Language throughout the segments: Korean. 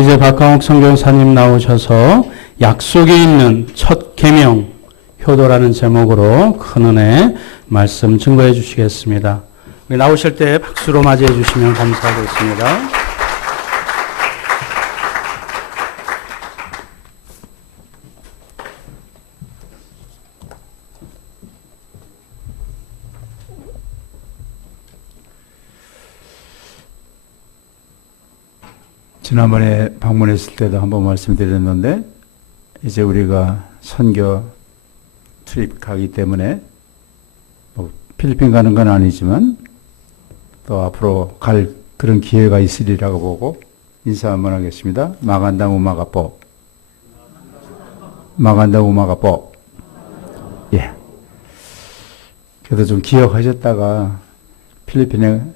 이제 박강욱 선교사님 나오셔서 약속이 있는 첫 계명 효도라는 제목으로 큰 은혜 말씀 증거해 주시겠습니다. 나오실 때 박수로 맞이해 주시면 감사하겠습니다. 지난번에 방문했을 때도 한번 말씀드렸는데 이제 우리가 선교 트립 가기 때문에 뭐 필리핀 가는 건 아니지만 또 앞으로 갈 그런 기회가 있으리라고 보고 인사 한번 하겠습니다. 마간당 우마가뽀. 마간당 우마가뽀. 예. 그래도 좀 기억하셨다가 필리핀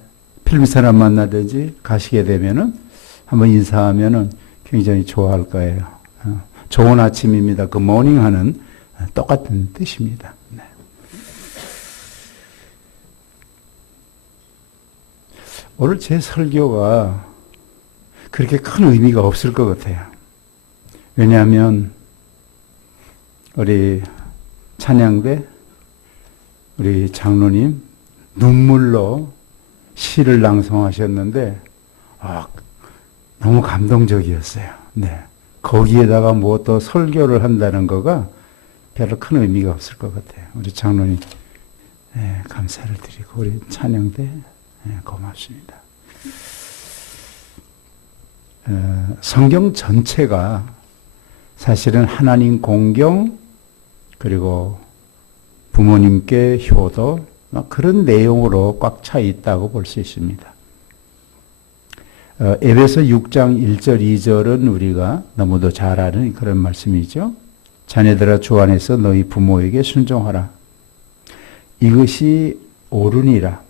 사람 만나든지 가시게 되면은 한번 인사하면은 굉장히 좋아할 거예요. 좋은 아침입니다. 그 모닝 하는 똑같은 뜻입니다. 네. 오늘 제 설교가 그렇게 큰 의미가 없을 것 같아요. 왜냐하면 우리 찬양대 우리 장로님 눈물로 시를 낭송하셨는데 너무 감동적이었어요. 네. 거기에다가 뭐 또 설교를 한다는 거가 별로 큰 의미가 없을 것 같아요. 우리 장로님, 네, 감사를 드리고, 우리 찬양대, 네, 고맙습니다. 성경 전체가 사실은 하나님 공경, 그리고 부모님께 효도, 그런 내용으로 꽉 차 있다고 볼 수 있습니다. 에베소 6장 1절 2절은 우리가 너무도 잘 아는 그런 말씀이죠. 자녀들아 주 안에서 너희 부모에게 순종하라. 이것이 옳으니라.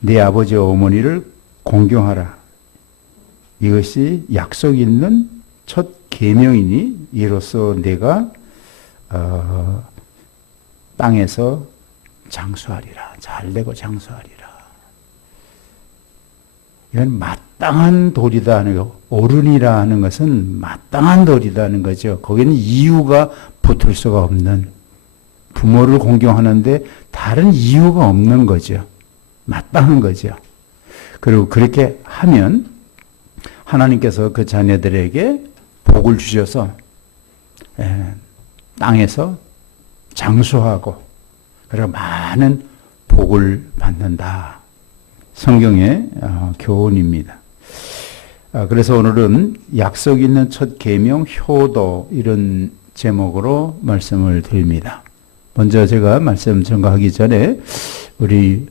네 아버지와 어머니를 공경하라. 이것이 약속 있는 첫 계명이니 이로써 내가 땅에서 장수하리라. 잘되고 장수하리라. 이건 마땅한 도리다 하는 거, 옳으니라 하는 것은 마땅한 도리다 하는 거죠. 거기는 이유가 붙을 수가 없는, 부모를 공경하는데 다른 이유가 없는 거죠. 마땅한 거죠. 그리고 그렇게 하면 하나님께서 그 자녀들에게 복을 주셔서 땅에서 장수하고 그리고 많은 복을 받는다. 성경의 교훈입니다. 그래서 오늘은 약속 있는 첫 계명 효도 이런 제목으로 말씀을 드립니다. 먼저 제가 말씀 전가하기 전에 우리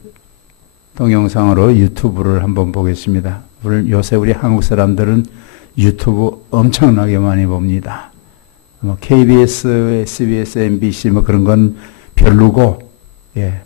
동영상으로 유튜브를 한번 보겠습니다. 요새 우리 한국 사람들은 유튜브 엄청나게 많이 봅니다. KBS, SBS, MBC 뭐 그런 건 별로고, 예.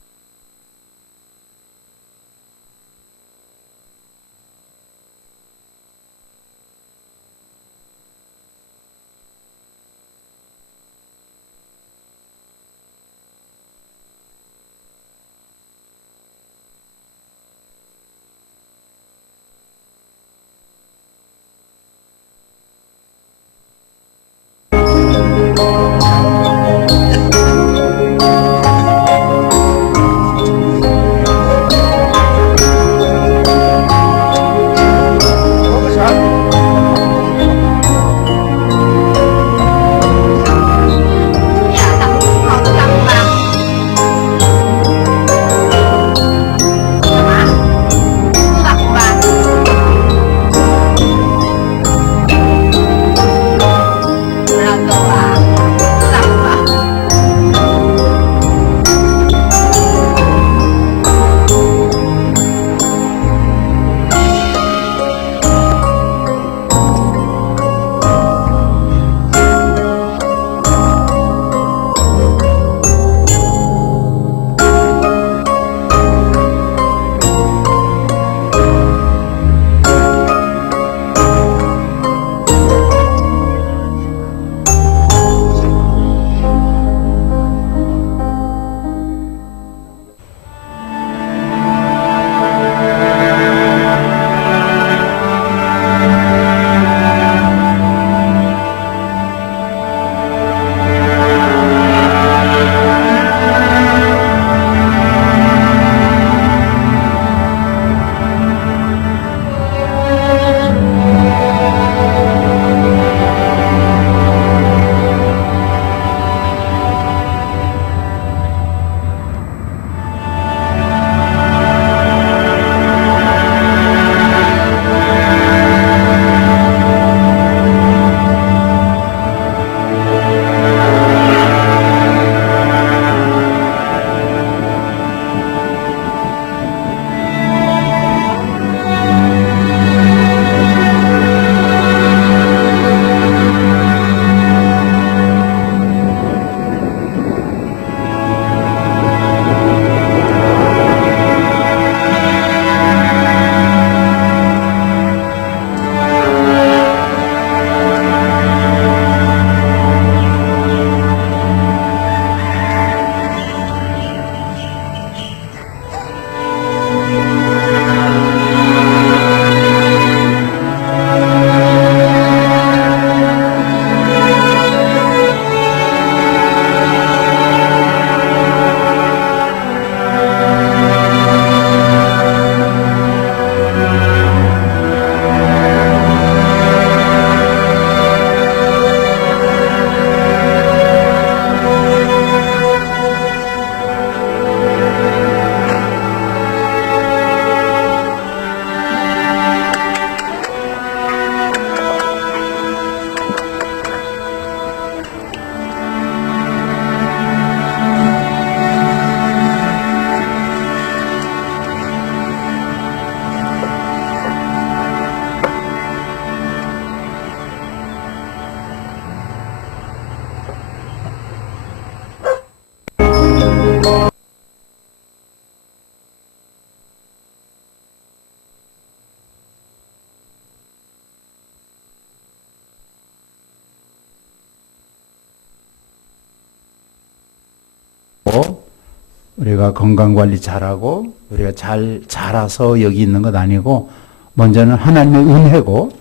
우리가 건강관리 잘하고 우리가 잘 자라서 여기 있는 것 아니고 먼저는 하나님의 은혜고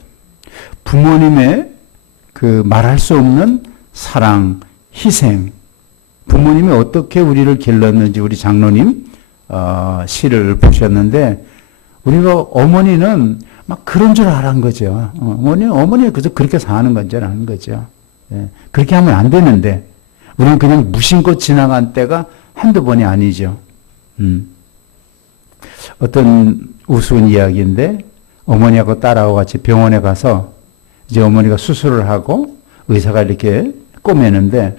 부모님의 그 말할 수 없는 사랑, 희생, 부모님이 어떻게 우리를 길렀는지 우리 장로님 시를 읊으셨는데 우리가 어머니는 막 그런 줄 알은 거죠. 어머니는 그저 그렇게 사는 건 줄 아는 거죠. 예, 그렇게 하면 안 되는데 우리는 그냥 무심코 지나간 때가 한두 번이 아니죠. 어떤 우스운 이야기인데 어머니하고 딸하고 같이 병원에 가서 이제 어머니가 수술을 하고 의사가 이렇게 꼬매는데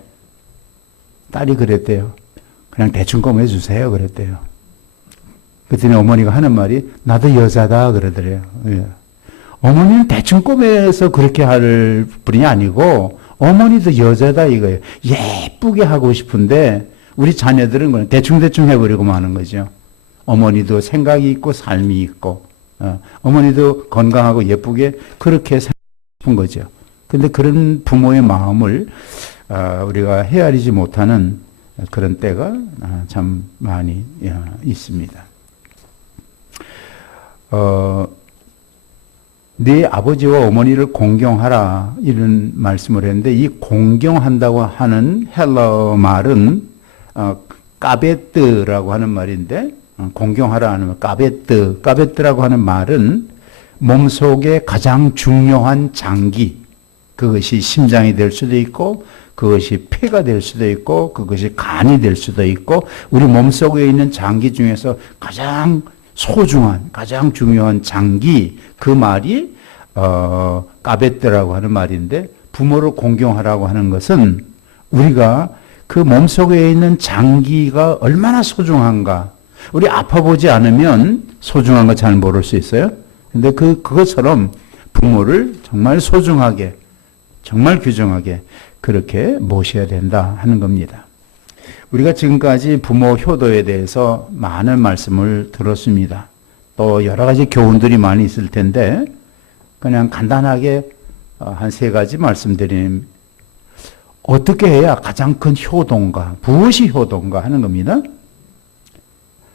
딸이 그랬대요. 그냥 대충 꼬매주세요. 그랬대요. 그랬더니 어머니가 하는 말이 나도 여자다 그러더래요. 예. 어머니는 대충 꼬매서 그렇게 할 분이 아니고 어머니도 여자다 이거예요. 예쁘게 하고 싶은데 우리 자녀들은 그냥 대충대충 해버리고 마는 거죠. 어머니도 생각이 있고 삶이 있고 어머니도 건강하고 예쁘게 그렇게 살고 싶은 거죠. 근데 그런 부모의 마음을 우리가 헤아리지 못하는 그런 때가 참 많이 있습니다. 네 아버지와 어머니를 공경하라 이런 말씀을 했는데 이 공경한다고 하는 헬러 말은 까베뜨라고 하는 말인데 공경하라 하는 까베뜨라고 하는 말은 몸속의 가장 중요한 장기 그것이 심장이 될 수도 있고 그것이 폐가 될 수도 있고 그것이 간이 될 수도 있고 우리 몸속에 있는 장기 중에서 가장 소중한 가장 중요한 장기 그 말이 까베뜨라고 하는 말인데 부모를 공경하라고 하는 것은 우리가 그 몸속에 있는 장기가 얼마나 소중한가 우리 아파보지 않으면 소중한 거 잘 모를 수 있어요. 근데 그것처럼 부모를 정말 소중하게 정말 귀중하게 그렇게 모셔야 된다 하는 겁니다. 우리가 지금까지 부모 효도에 대해서 많은 말씀을 들었습니다. 또 여러 가지 교훈들이 많이 있을 텐데 그냥 간단하게 한 세 가지 말씀드림. 어떻게 해야 가장 큰 효도인가, 무엇이 효도인가 하는 겁니다.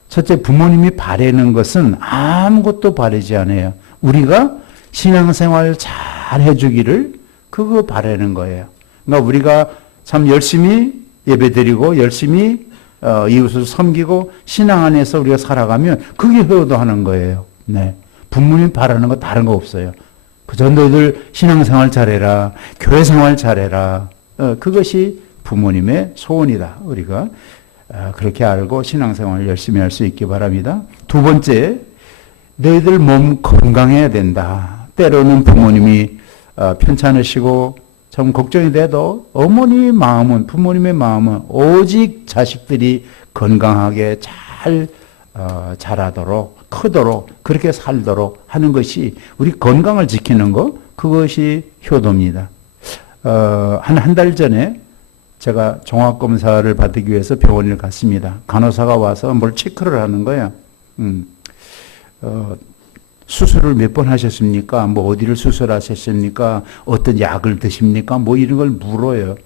첫째, 부모님이 바라는 것은 아무것도 바라지 않아요. 우리가 신앙생활 잘 해주기를 그거 바라는 거예요. 그러니까 우리가 참 열심히 예배드리고 열심히 이웃을 섬기고 신앙 안에서 우리가 살아가면 그게 효도하는 거예요. 네. 부모님 바라는 거 다른 거 없어요. 그저 너희들 신앙생활 잘해라, 교회생활 잘해라. 그것이 부모님의 소원이다. 우리가 그렇게 알고 신앙생활을 열심히 할 수 있기 바랍니다. 두 번째, 너희들 몸 건강해야 된다. 때로는 부모님이 편찮으시고 참 걱정이 돼도 어머니 마음은 부모님의 마음은 오직 자식들이 건강하게 잘 자라도록 크도록 그렇게 살도록 하는 것이 우리 건강을 지키는 것 그것이 효도입니다. 한 달 전에 제가 종합검사를 받기 위해서 병원을 갔습니다. 간호사가 와서 뭘 체크를 하는 거예요. 수술을 몇 번 하셨습니까? 뭐 어디를 수술하셨습니까? 어떤 약을 드십니까? 뭐 이런 걸 물어요.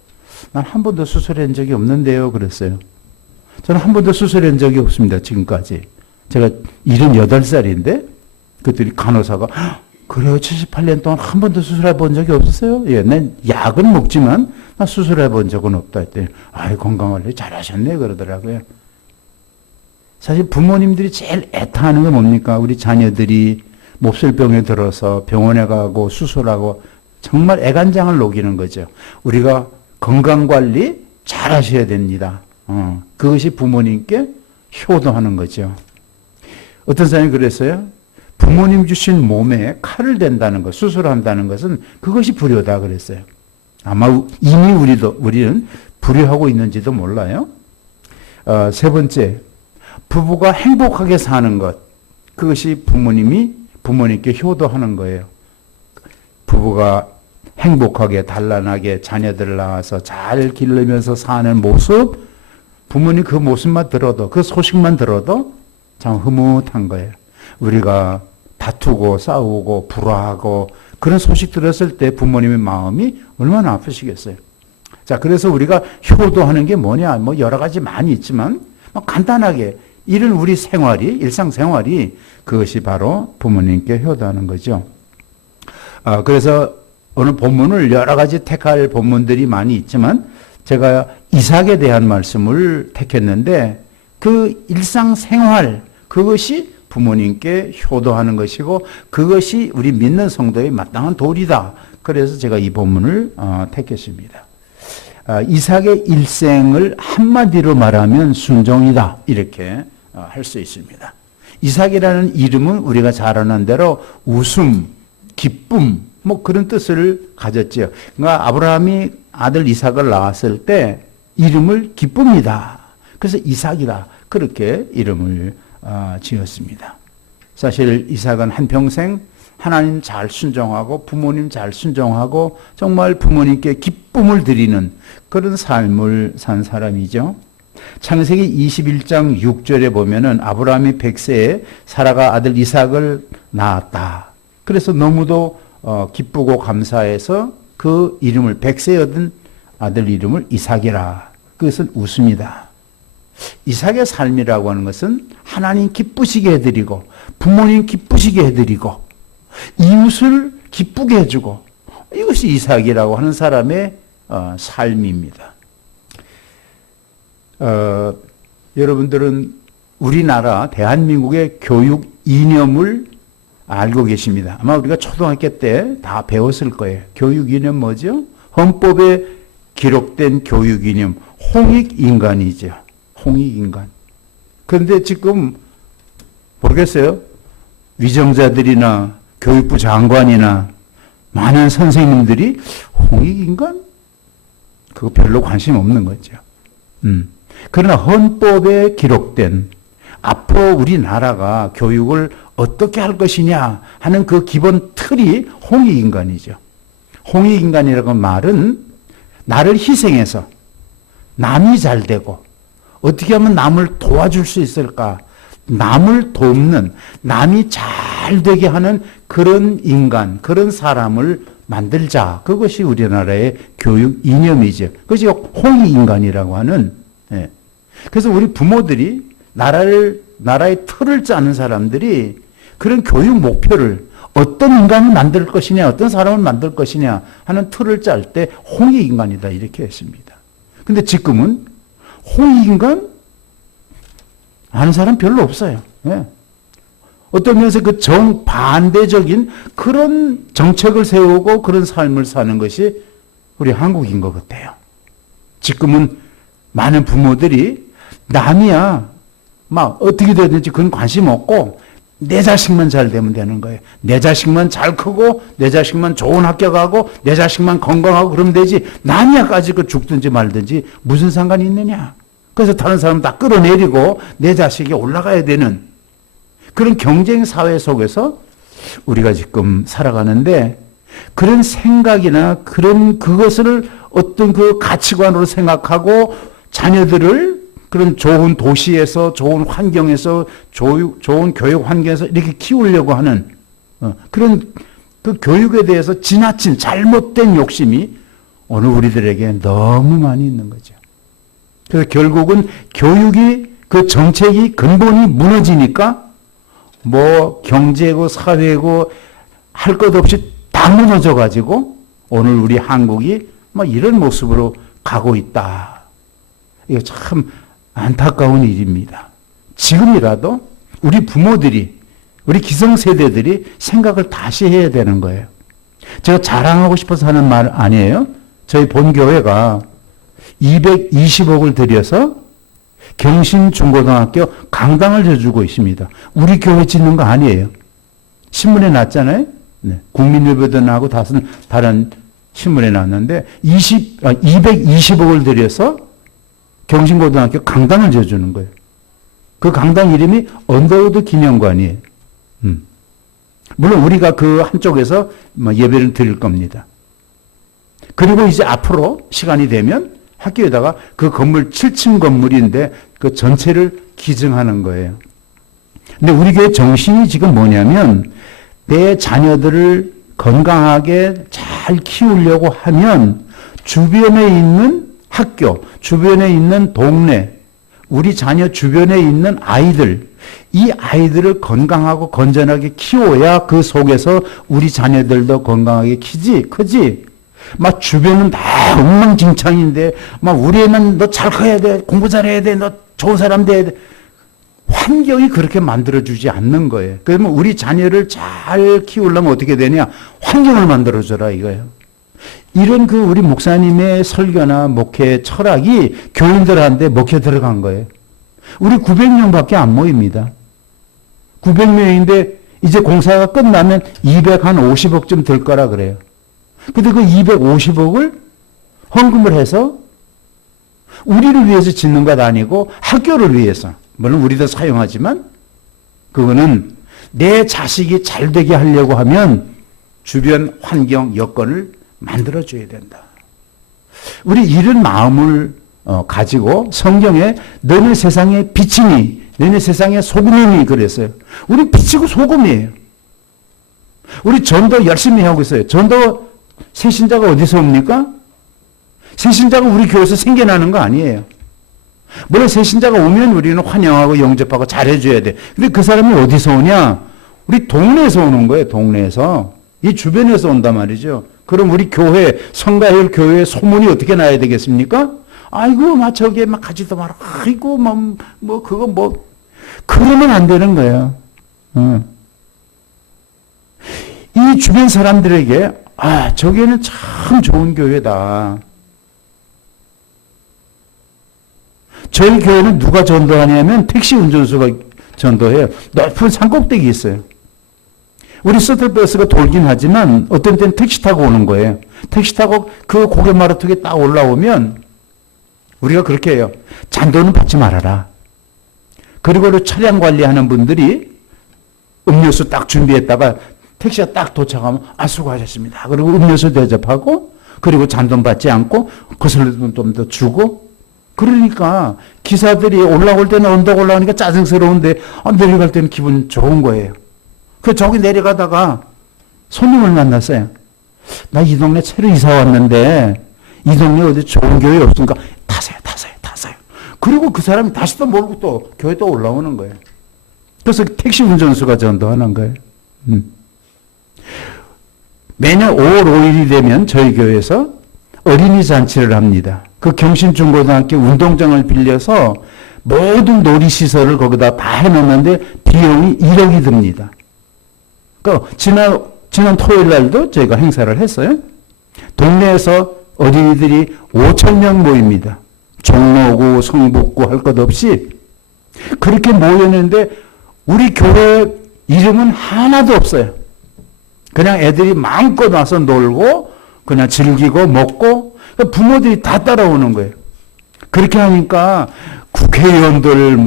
난 한 번도 수술한 적이 없는데요. 그랬어요. 저는 한 번도 수술한 적이 없습니다. 지금까지. 제가 78살인데 그랬더니 간호사가 그래요. 78년 동안 한 번도 수술해 본 적이 없었어요? 예, 난 약은 먹지만 나 수술해 본 적은 없다 했더니 아이 건강관리 잘하셨네 그러더라고요. 사실 부모님들이 제일 애타하는 건 뭡니까? 우리 자녀들이 몹쓸병에 들어서 병원에 가고 수술하고 정말 애간장을 녹이는 거죠. 우리가 건강관리 잘 하셔야 됩니다. 그것이 부모님께 효도하는 거죠. 어떤 사람이 그랬어요? 부모님 주신 몸에 칼을 댄다는 것, 수술한다는 것은 그것이 불효다 그랬어요. 아마 이미 우리는 불효하고 있는지도 몰라요. 세 번째, 부부가 행복하게 사는 것, 그것이 부모님께 효도하는 거예요. 부부가 행복하게 단란하게 자녀들을 낳아서 잘 기르면서 사는 모습, 부모님 그 모습만 들어도 그 소식만 들어도 참 흐뭇한 거예요. 우리가 다투고 싸우고 불화하고 그런 소식 들었을 때 부모님의 마음이 얼마나 아프시겠어요. 자, 그래서 우리가 효도하는 게 뭐냐? 뭐 여러 가지 많이 있지만 뭐 간단하게 이런 우리 생활이 일상생활이 그것이 바로 부모님께 효도하는 거죠. 그래서 오늘 본문을 여러 가지 택할 본문들이 많이 있지만 제가 이삭에 대한 말씀을 택했는데 그 일상생활 그것이 부모님께 효도하는 것이고 그것이 우리 믿는 성도의 마땅한 도리다. 그래서 제가 이 본문을 택했습니다. 이삭의 일생을 한마디로 말하면 순종이다. 이렇게 할 수 있습니다. 이삭이라는 이름은 우리가 잘 아는 대로 웃음, 기쁨 뭐 그런 뜻을 가졌지요. 그러니까 아브라함이 아들 이삭을 낳았을 때 이름을 기쁨이다. 그래서 이삭이다. 그렇게 이름을 지었습니다. 사실 이삭은 한평생 하나님 잘 순종하고 부모님 잘 순종하고 정말 부모님께 기쁨을 드리는 그런 삶을 산 사람이죠. 창세기 21장 6절에 보면은 아브라함이 100세에 사라가 아들 이삭을 낳았다. 그래서 너무도 기쁘고 감사해서 그 이름을 100세에 얻은 아들 이름을 이삭이라. 그것은 웃음이다. 이삭의 삶이라고 하는 것은 하나님 기쁘시게 해드리고 부모님 기쁘시게 해드리고 이웃을 기쁘게 해주고 이것이 이삭이라고 하는 사람의 삶입니다. 여러분들은 우리나라 대한민국의 교육 이념을 알고 계십니다. 아마 우리가 초등학교 때 다 배웠을 거예요. 교육 이념 뭐죠? 헌법에 기록된 교육 이념 홍익인간이죠. 홍익인간. 그런데 지금 모르겠어요. 위정자들이나 교육부 장관이나 많은 선생님들이 홍익인간? 그거 별로 관심 없는 거죠. 그러나 헌법에 기록된 앞으로 우리나라가 교육을 어떻게 할 것이냐 하는 그 기본 틀이 홍익인간이죠. 홍익인간이라는 말은 나를 희생해서 남이 잘 되고 어떻게 하면 남을 도와줄 수 있을까? 남을 돕는, 남이 잘 되게 하는 그런 인간, 그런 사람을 만들자. 그것이 우리나라의 교육 이념이죠. 그것이 홍익인간이라고 하는. 예. 그래서 우리 부모들이 나라의 틀을 짜는 사람들이 그런 교육 목표를 어떤 인간을 만들 것이냐, 어떤 사람을 만들 것이냐 하는 틀을 짤 때 홍익인간이다 이렇게 했습니다. 근데 지금은 홍익인간 아는 사람 별로 없어요. 예. 어떤 면에서 그 정반대적인 그런 정책을 세우고 그런 삶을 사는 것이 우리 한국인 것 같아요. 지금은 많은 부모들이 남이야 막 어떻게 되든지 그건 관심 없고 내 자식만 잘 되면 되는 거예요. 내 자식만 잘 크고 내 자식만 좋은 학교 가고 내 자식만 건강하고 그러면 되지 남이야까지 그 죽든지 말든지 무슨 상관이 있느냐. 그래서 다른 사람 다 끌어내리고 내 자식이 올라가야 되는 그런 경쟁 사회 속에서 우리가 지금 살아가는데 그런 생각이나 그것을 어떤 그 가치관으로 생각하고 자녀들을 그런 좋은 도시에서 좋은 환경에서 좋은 교육 환경에서 이렇게 키우려고 하는 그런 그 교육에 대해서 지나친 잘못된 욕심이 오늘 우리들에게 너무 많이 있는 거죠. 그래서 결국은 교육이 그 정책이 근본이 무너지니까 뭐 경제고 사회고 할 것 없이 다 무너져 가지고 오늘 우리 한국이 뭐 이런 모습으로 가고 있다. 이거 참 안타까운 일입니다. 지금이라도 우리 부모들이 우리 기성세대들이 생각을 다시 해야 되는 거예요. 제가 자랑하고 싶어서 하는 말 아니에요. 저희 본교회가 220억을 들여서 경신중고등학교 강당을 져주고 있습니다. 우리 교회 짓는 거 아니에요. 신문에 났잖아요. 네. 국민일보도 나고 다른 신문에 났는데 220억을 들여서 경신고등학교 강당을 져주는 거예요. 그 강당 이름이 언더우드 기념관이에요. 물론 우리가 그 한쪽에서 예배를 드릴 겁니다. 그리고 이제 앞으로 시간이 되면 학교에다가 그 건물 7층 건물인데 그 전체를 기증하는 거예요. 근데 우리 교회 정신이 지금 뭐냐면 내 자녀들을 건강하게 잘 키우려고 하면 주변에 있는 학교, 주변에 있는 동네, 우리 자녀 주변에 있는 아이들, 이 아이들을 건강하고 건전하게 키워야 그 속에서 우리 자녀들도 건강하게 크지. 막 주변은 다 엉망진창인데, 막 우리 애는 너 잘 커야 돼, 공부 잘해야 돼, 너 좋은 사람 돼야 돼. 환경이 그렇게 만들어주지 않는 거예요. 그러면 우리 자녀를 잘 키우려면 어떻게 되냐? 환경을 만들어줘라 이거예요. 이런 그 우리 목사님의 설교나 목회 철학이 교인들한테 먹혀 들어간 거예요. 우리 900명밖에 안 모입니다. 900명인데 이제 공사가 끝나면 250억쯤 들 거라 그래요. 근데 그 250억을 헌금을 해서 우리를 위해서 짓는 것 아니고 학교를 위해서. 물론 우리도 사용하지만 그거는 내 자식이 잘 되게 하려고 하면 주변 환경 여건을 만들어줘야 된다. 우리 이런 마음을 가지고 성경에 너네 세상의 빛이니 너네 세상의 소금이니 그랬어요. 우리 빛이고 소금이에요. 우리 전도 열심히 하고 있어요. 전도 새신자가 어디서 옵니까? 새신자가 우리 교회에서 생겨나는 거 아니에요. 물론 새신자가 오면 우리는 환영하고 영접하고 잘해줘야 돼. 근데 그 사람이 어디서 오냐? 우리 동네에서 오는 거예요. 동네에서. 이 주변에서 온단 말이죠. 그럼 우리 교회, 성가율 교회에 소문이 어떻게 나야 되겠습니까? 아이고, 막 저기에 막 가지도 마라. 아이고, 그거 그러면 안 되는 거예요. 이 주변 사람들에게, 저기는 참 좋은 교회다. 저희 교회는 누가 전도하냐면 택시 운전수가 전도해요. 높은 산꼭대기 있어요. 우리 서틀버스가 돌긴 하지만 어떤 때는 택시 타고 오는 거예요. 택시 타고 그 고개 마루턱에 딱 올라오면 우리가 그렇게 해요. 잔돈은 받지 말아라. 그리고 차량 관리하는 분들이 음료수 딱 준비했다가 택시가 딱 도착하면 수고하셨습니다. 그리고 음료수 대접하고 그리고 잔돈 받지 않고 거슬러 돈 좀 더 주고 그러니까 기사들이 올라올 때는 언덕 올라오니까 짜증스러운데 내려갈 때는 기분 좋은 거예요. 저기 내려가다가 손님을 만났어요. 나 이 동네 새로 이사 왔는데 이 동네 어디 좋은 교회 없으니까 타세요. 그리고 그 사람이 다시 또 몰고 또 교회 또 올라오는 거예요. 그래서 택시 운전수가 전도하는 거예요. 매년 5월 5일이 되면 저희 교회에서 어린이 잔치를 합니다. 그 경신중고등학교 운동장을 빌려서 모든 놀이시설을 거기다 다 해놓는데 비용이 1억이 듭니다. 지난 토요일 날도 저희가 행사를 했어요. 동네에서 어린이들이 5,000명 모입니다. 종로구, 성북구 할 것 없이 그렇게 모였는데 우리 교회 이름은 하나도 없어요. 그냥 애들이 마음껏 와서 놀고 그냥 즐기고 먹고 부모들이 다 따라오는 거예요. 그렇게 하니까 국회의원들,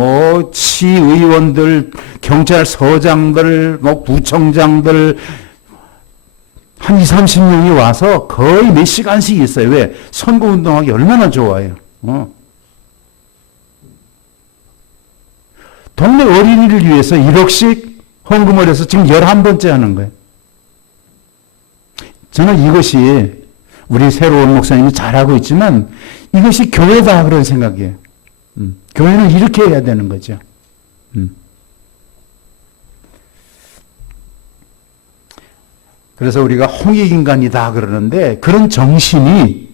시의원들, 경찰서장들, 부청장들 한 20, 30명이 와서 거의 몇 시간씩 있어요. 왜? 선거운동하기 얼마나 좋아요. 동네 어린이를 위해서 1억씩 헌금을 해서 지금 11번째 하는 거예요. 저는 이것이 우리 새로운 목사님이 잘하고 있지만 이것이 교회다 그런 생각이에요. 교회는 이렇게 해야 되는 거죠. 그래서 우리가 홍익인간이다 그러는데 그런 정신이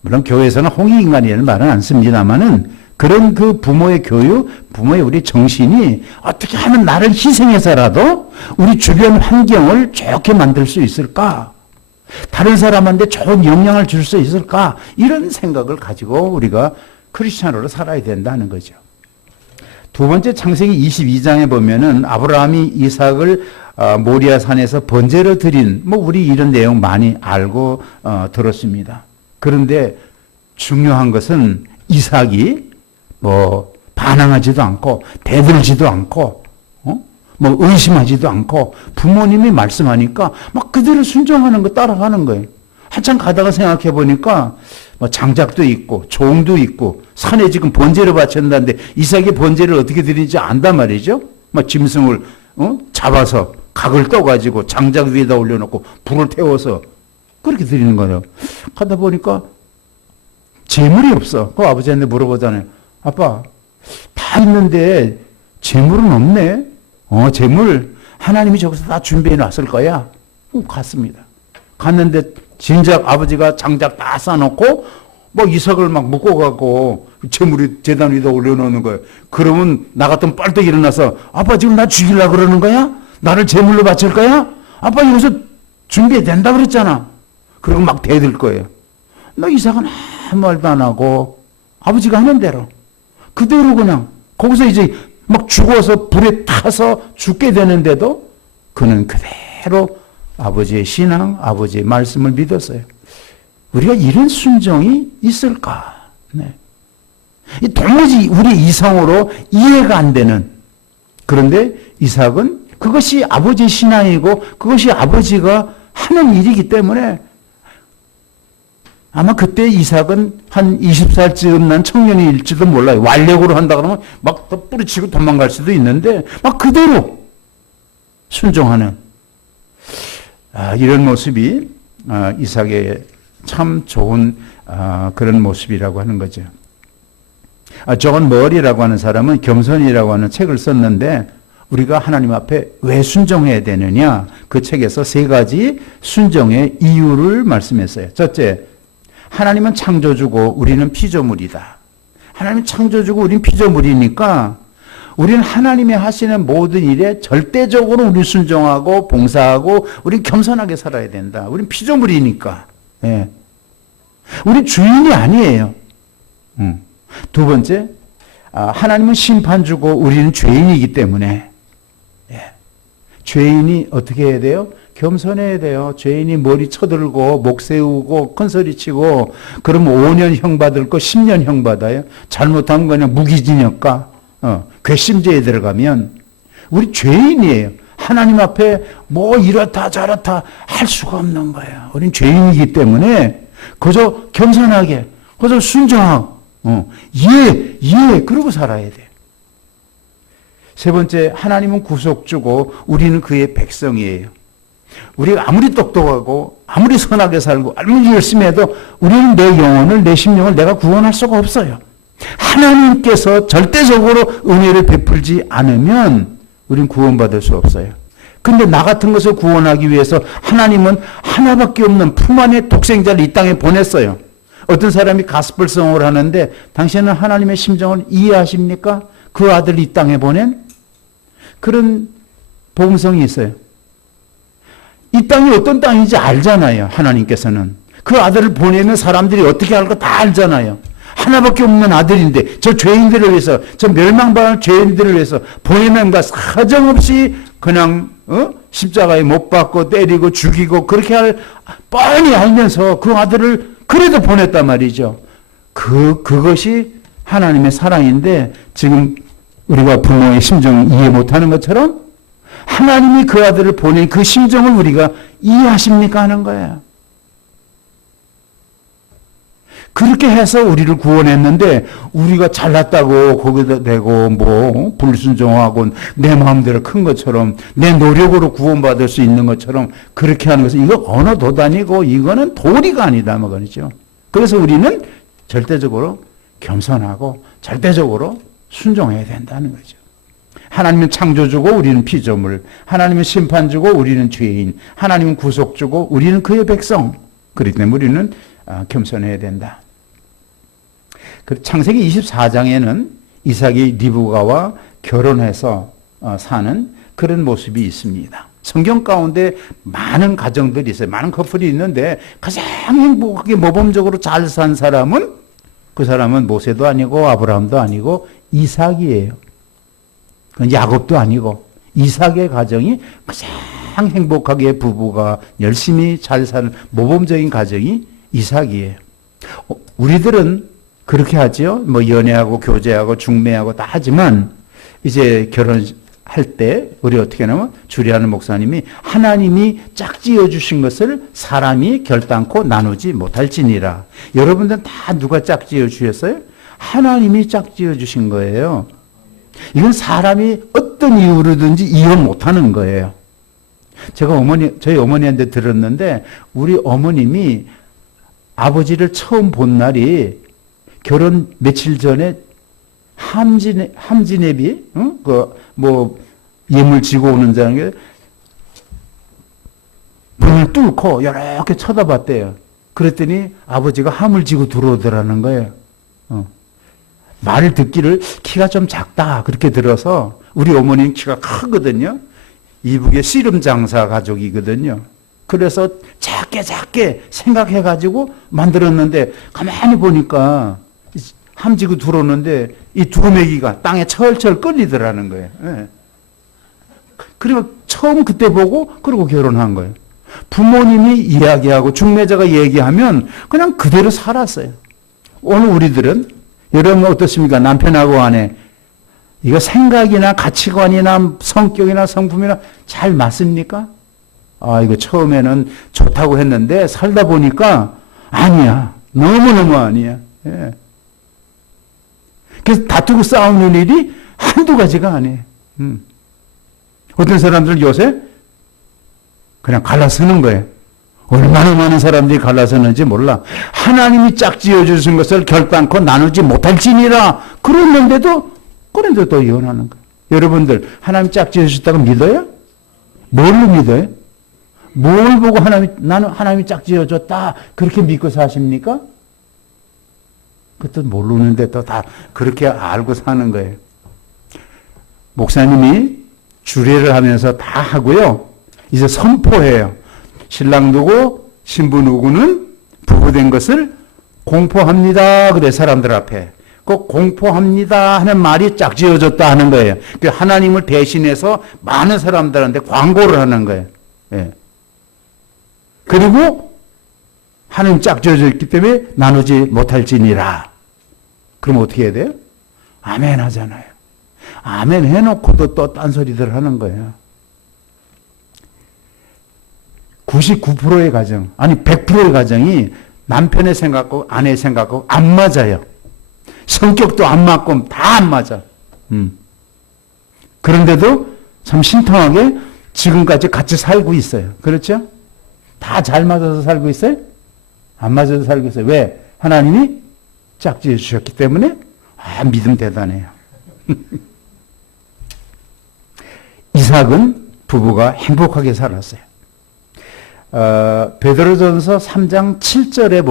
물론 교회에서는 홍익인간이라는 말은 안 씁니다만은 그런 그 부모의 교육, 부모의 우리 정신이 어떻게 하면 나를 희생해서라도 우리 주변 환경을 좋게 만들 수 있을까? 다른 사람한테 좋은 영향을 줄 수 있을까? 이런 생각을 가지고 우리가 크리스찬으로 살아야 된다는 거죠. 두 번째 창세기 22장에 보면은 아브라함이 이삭을 모리아 산에서 번제로 드린 우리 이런 내용 많이 알고 들었습니다. 그런데 중요한 것은 이삭이 반항하지도 않고 대들지도 않고 의심하지도 않고 부모님이 말씀하니까 막 그대로 순종하는 거 따라가는 거예요. 한참 가다가 생각해 보니까 장작도 있고 종도 있고 산에 지금 번제를 바쳤는데 이삭이 번제를 어떻게 드리는지 안단 말이죠. 짐승을 잡아서 각을 떠가지고 장작 위에다 올려놓고 불을 태워서 그렇게 드리는 거예요. 가다 보니까 재물이 없어. 그 아버지한테 물어보잖아요. 아빠, 다 있는데 재물은 없네. 재물 하나님이 저기서 다 준비해 놨을 거야. 갔습니다. 갔는데 진작 아버지가 장작 다 싸놓고 뭐 이삭을 막 묶어갖고 재물이 제단 위에다 올려놓는 거예요. 그러면 나 같으면 빨리 일어나서 아빠 지금 나 죽이려고 그러는 거야? 나를 제물로 바칠 거야? 아빠 여기서 준비해 된다 그랬잖아. 그리고 막 대들 거예요. 나 이삭은 아무 말도 안 하고 아버지가 하는 대로 그대로 그냥 거기서 이제 막 죽어서 불에 타서 죽게 되는데도 그는 그대로 아버지의 신앙, 아버지의 말씀을 믿었어요. 우리가 이런 순종이 있을까? 네. 도무지 우리 이성으로 이해가 안 되는. 그런데 이삭은 그것이 아버지의 신앙이고 그것이 아버지가 하는 일이기 때문에 아마 그때 이삭은 한 20살쯤 난 청년일지도 몰라요. 완력으로 한다 그러면 막 뿌리치고 도망갈 수도 있는데 막 그대로 순종하는 이런 모습이 이삭의 참 좋은 그런 모습이라고 하는 거죠. 존 머리라고 하는 사람은 겸손이라고 하는 책을 썼는데 우리가 하나님 앞에 왜 순종해야 되느냐 그 책에서 3가지 순종의 이유를 말씀했어요. 첫째, 하나님은 창조주고 우리는 피조물이다. 하나님은 창조주고 우리는 피조물이니까 우리는 하나님이 하시는 모든 일에 절대적으로 우리 순종하고 봉사하고 우리는 겸손하게 살아야 된다. 우리는 피조물이니까. 예. 우리 주인이 아니에요. 두 번째, 하나님은 심판주고 우리는 죄인이기 때문에 죄인이 어떻게 해야 돼요? 겸손해야 돼요. 죄인이 머리 쳐들고 목 세우고 큰소리 치고 그러면 5년 형 받을 거 10년 형 받아요. 잘못하면 그냥 무기징역과 괘씸죄에 들어가면 우리 죄인이에요. 하나님 앞에 뭐 이렇다 저렇다 할 수가 없는 거예요. 우린 죄인이기 때문에 그저 겸손하게 그저 순종하고 그러고 살아야 돼요. 세 번째, 하나님은 구속주고 우리는 그의 백성이에요. 우리가 아무리 똑똑하고 아무리 선하게 살고 아무리 열심히 해도 우리는 내 영혼을 내 심령을 내가 구원할 수가 없어요. 하나님께서 절대적으로 은혜를 베풀지 않으면 우리는 구원받을 수 없어요. 근데 나 같은 것을 구원하기 위해서 하나님은 하나밖에 없는 품 안의 독생자를 이 땅에 보냈어요. 어떤 사람이 가스펠성을 하는데 당신은 하나님의 심정을 이해하십니까? 그 아들을 이 땅에 보낸 그런 복음성이 있어요. 이 땅이 어떤 땅인지 알잖아요. 하나님께서는. 그 아들을 보내면 사람들이 어떻게 할 거 다 알잖아요. 하나밖에 없는 아들인데 저 죄인들을 위해서 저 멸망받은 죄인들을 위해서 보내면 사정없이 그냥 십자가에 못 박고 때리고 죽이고 그렇게 할 뻔히 알면서 그 아들을 그래도 보냈단 말이죠. 그것이 하나님의 사랑인데 지금 우리가 부모의 심정 이해 못하는 것처럼 하나님이 그 아들을 보낸 그 심정을 우리가 이해하십니까 하는 거예요. 그렇게 해서 우리를 구원했는데 우리가 잘났다고 거기다 대고 뭐 불순종하고 내 마음대로 큰 것처럼 내 노력으로 구원받을 수 있는 것처럼 그렇게 하는 것은 이거 어느 도단이고 이거는 도리가 아니다 뭐 그러죠. 그래서 우리는 절대적으로 겸손하고 절대적으로 순종해야 된다는 거죠. 하나님은 창조주고 우리는 피조물, 하나님은 심판주고 우리는 죄인, 하나님은 구속주고 우리는 그의 백성. 그렇기 때문에 우리는 겸손해야 된다. 창세기 24장에는 이삭이 리브가와 결혼해서 사는 그런 모습이 있습니다. 성경 가운데 많은 가정들이 있어요. 많은 커플이 있는데 가장 행복하게 모범적으로 잘 산 사람은 그 사람은 모세도 아니고 아브라함도 아니고 이삭이에요. 야곱도 아니고 이삭의 가정이 가장 행복하게 부부가 열심히 잘 사는 모범적인 가정이 이삭이에요. 우리들은 그렇게 하죠. 뭐 연애하고 교제하고 중매하고 다 하지만 이제 결혼할 때 우리 어떻게 하냐면 주리하는 목사님이 하나님이 짝지어 주신 것을 사람이 결단코 나누지 못할지니라. 여러분들은 다 누가 짝지어 주셨어요? 하나님이 짝지어 주신 거예요. 이건 사람이 어떤 이유로든지 이해 못하는 거예요. 제가 저희 어머니한테 들었는데 우리 어머님이 아버지를 처음 본 날이 결혼 며칠 전에 함진애비, 응? 예물 지고 오는 자는 문을 뚫고 이렇게 쳐다봤대요. 그랬더니 아버지가 함을 지고 들어오더라는 거예요. 말을 듣기를 키가 좀 작다 그렇게 들어서 우리 어머니는 키가 크거든요. 이북의 씨름 장사 가족이거든요. 그래서 작게 생각해가지고 만들었는데 가만히 보니까 함지고 들어오는데 이 두루매기가 땅에 철철 끌리더라는 거예요. 예. 그리고 처음 그때 보고 그러고 결혼한 거예요. 부모님이 이야기하고 중매자가 얘기하면 그냥 그대로 살았어요. 오늘 우리들은 여러분 어떻습니까? 남편하고 아내 이거 생각이나 가치관이나 성격이나 성품이나 잘 맞습니까? 아, 이거 처음에는 좋다고 했는데 살다 보니까 아니야. 너무너무 아니야. 예. 그래서 다투고 싸우는 일이 한두 가지가 아니에요. 어떤 사람들 요새 그냥 갈라서는 거예요. 얼마나 많은 사람들이 갈라서는지 몰라. 하나님이 짝지어 주신 것을 결단코 나누지 못할지니라. 그랬는데도 또 이혼하는 거예요. 여러분들 하나님 짝지어 주셨다고 믿어요? 뭘로 믿어요? 뭘 보고 나는 하나님이 짝지어 줬다 그렇게 믿고 사십니까? 그것도 모르는데 또 다 그렇게 알고 사는 거예요. 목사님이 주례를 하면서 다 하고요. 이제 선포해요. 신랑 누구, 신부 누구는 부부된 것을 공포합니다. 그래 사람들 앞에. 꼭 공포합니다 하는 말이 짝지어졌다 하는 거예요. 하나님을 대신해서 많은 사람들한테 광고를 하는 거예요. 예. 그리고 하나님 짝지어졌기 때문에 나누지 못할지니라. 그럼 어떻게 해야 돼요? 아멘 하잖아요. 아멘 해놓고도 또 딴소리들 하는 거예요. 99%의 가정, 아니 100%의 가정이 남편의 생각하고 아내의 생각하고 안 맞아요. 성격도 안 맞고 다 안 맞아. 그런데도 참 신통하게 지금까지 같이 살고 있어요. 그렇죠? 다 잘 맞아서 살고 있어요? 안 맞아서 살고 있어요. 왜? 하나님이 짝지어 주셨기 때문에? 아, 믿음 대단해요. 이삭은 부부가 행복하게 살았어요. 베드로전서 3장 7절에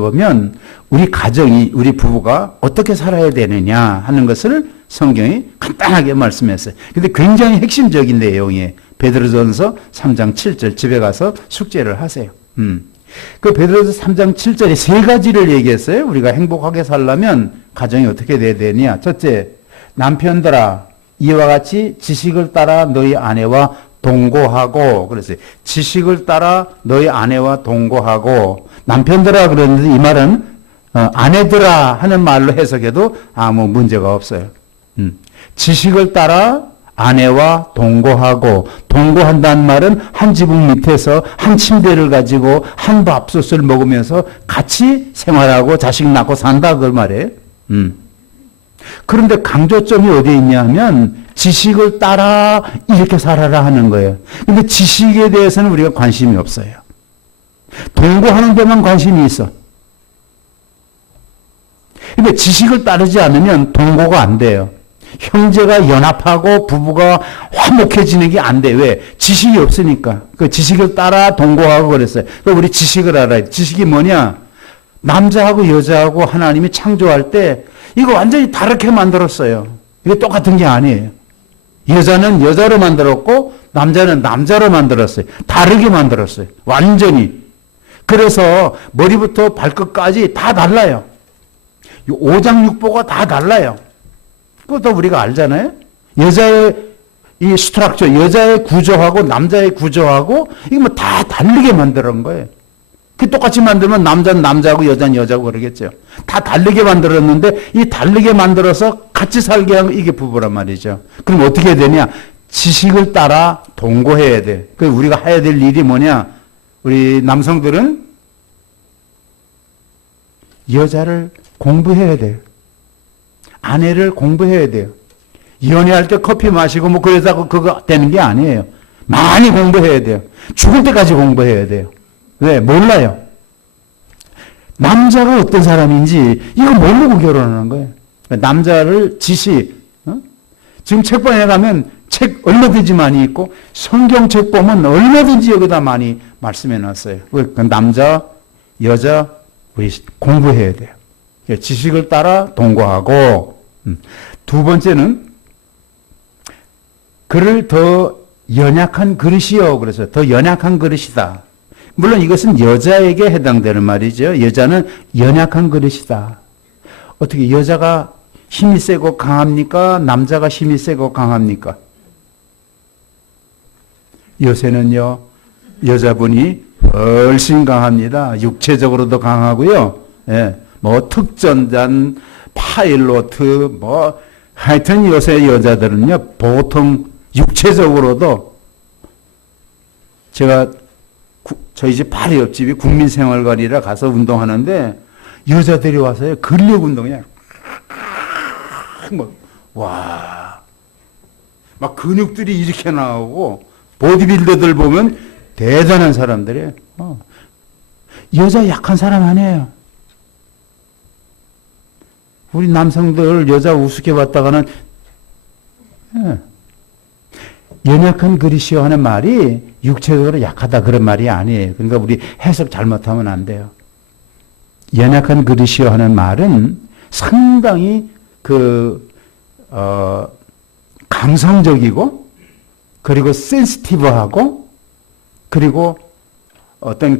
보면 우리 가정이 우리 부부가 어떻게 살아야 되느냐 하는 것을 성경이 간단하게 말씀했어요. 근데 굉장히 핵심적인 내용이에요. 베드로전서 3장 7절 집에 가서 숙제를 하세요. 그 베드로전서 3장 7절에 세 가지를 얘기했어요. 우리가 행복하게 살려면 가정이 어떻게 돼야 되냐. 첫째, 남편들아 이와 같이 지식을 따라 너희 아내와 동거하고 그랬어요. 지식을 따라 너희 아내와 동거하고 남편들아 그랬는데 이 말은 아내들아 하는 말로 해석해도 아무 문제가 없어요. 지식을 따라 아내와 동거하고 동거한다는 말은 한 지붕 밑에서 한 침대를 가지고 한 밥솥을 먹으면서 같이 생활하고 자식 낳고 산다 그 말이에요. 그런데 강조점이 어디에 있냐면 지식을 따라 이렇게 살아라 하는 거예요. 근데 지식에 대해서는 우리가 관심이 없어요. 동거하는 데만 관심이 있어. 근데 지식을 따르지 않으면 동거가 안 돼요. 형제가 연합하고 부부가 화목해지는 게 안 돼. 왜? 지식이 없으니까. 그 지식을 따라 동거하고 그랬어요. 우리 지식을 알아야 돼. 지식이 뭐냐? 남자하고 여자하고 하나님이 창조할 때 이거 완전히 다르게 만들었어요. 이게 똑같은 게 아니에요. 여자는 여자로 만들었고 남자는 남자로 만들었어요. 다르게 만들었어요. 완전히. 그래서 머리부터 발끝까지 다 달라요. 오장육부가 다 달라요. 그것도 우리가 알잖아요. 여자의 이 스트럭처, 여자의 구조하고 남자의 구조하고 이거 뭐 다 다르게 만드는 거예요. 그 똑같이 만들면 남자는 남자고 여자는 여자고 그러겠죠. 다 다르게 만들었는데 이 다르게 만들어서 같이 살게 하면 이게 부부란 말이죠. 그럼 어떻게 해야 되냐? 지식을 따라 동거해야 돼. 그 우리가 해야 될 일이 뭐냐? 우리 남성들은 여자를 공부해야 돼요. 아내를 공부해야 돼요. 연애할 때 커피 마시고 뭐 그러다가 그거 되는 게 아니에요. 많이 공부해야 돼요. 죽을 때까지 공부해야 돼요. 왜? 몰라요. 남자가 어떤 사람인지 이거 모르고 결혼하는 거예요. 남자를 지금 책방에 가면 책 얼마든지 많이 있고 성경책 보면 얼마든지 여기다 많이 말씀해 놨어요. 그 남자, 여자 우리 공부해야 돼요. 지식을 따라 동거하고 두 번째는 그를 더 연약한 그릇이요. 그래서 더 연약한 그릇이다. 물론 이것은 여자에게 해당되는 말이죠. 여자는 연약한 그릇이다. 어떻게 여자가 힘이 세고 강합니까? 남자가 힘이 세고 강합니까? 요새는요, 여자분이 훨씬 강합니다. 육체적으로도 강하고요. 예, 뭐 특전단, 파일로트, 뭐 하여튼 요새 여자들은요, 보통 육체적으로도 제가 저희 집 바로 옆집이 국민생활관이라 가서 운동하는데 여자들이 와서요, 근력 운동이야. 와, 막 근육들이 이렇게 나오고 보디빌더들 보면 대단한 사람들이에요. 여자 약한 사람 아니에요. 우리 남성들 여자 우습게 봤다가는 연약한 그릇이요 하는 말이 육체적으로 약하다 그런 말이 아니에요. 그러니까 우리 해석 잘못하면 안 돼요. 연약한 그릇이요 하는 말은 상당히 감성적이고 그리고 센시티브하고 그리고 어떤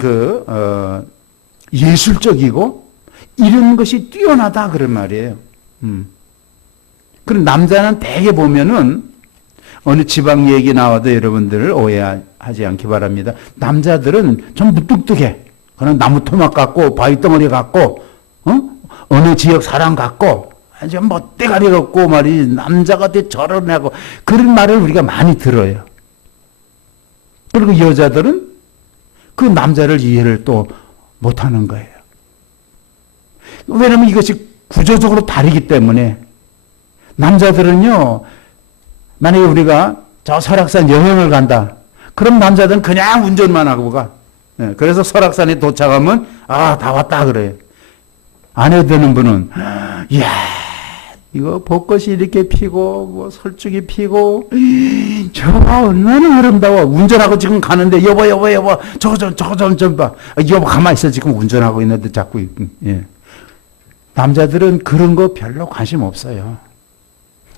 예술적이고 이런 것이 뛰어나다 그런 말이에요. 그럼 남자는 대개 보면은 어느 지방 얘기 나와도 여러분들 오해하지 않기 바랍니다. 남자들은 좀 무뚝뚝해. 그런 나무 토막 같고 바위덩어리 같고 어느 지역 사람 같고 아주 멋대가리 같고 말이 남자가 돼 저런 하고 그런 말을 우리가 많이 들어요. 그리고 여자들은 그 남자를 이해를 또 못하는 거예요. 왜냐하면 이것이 구조적으로 다르기 때문에 남자들은요, 만약에 우리가 저 설악산 여행을 간다. 그럼 남자들은 그냥 운전만 하고 가. 그래서 설악산에 도착하면 다 왔다 그래요. 아내 되는 분은 이야 이거 벚꽃이 이렇게 피고 뭐 설죽이 피고 저거 얼마나 아름다워. 운전하고 지금 가는데 여보 저거 좀 봐. 여보 가만히 있어. 지금 운전하고 있는데 자꾸. 예. 남자들은 그런 거 별로 관심 없어요.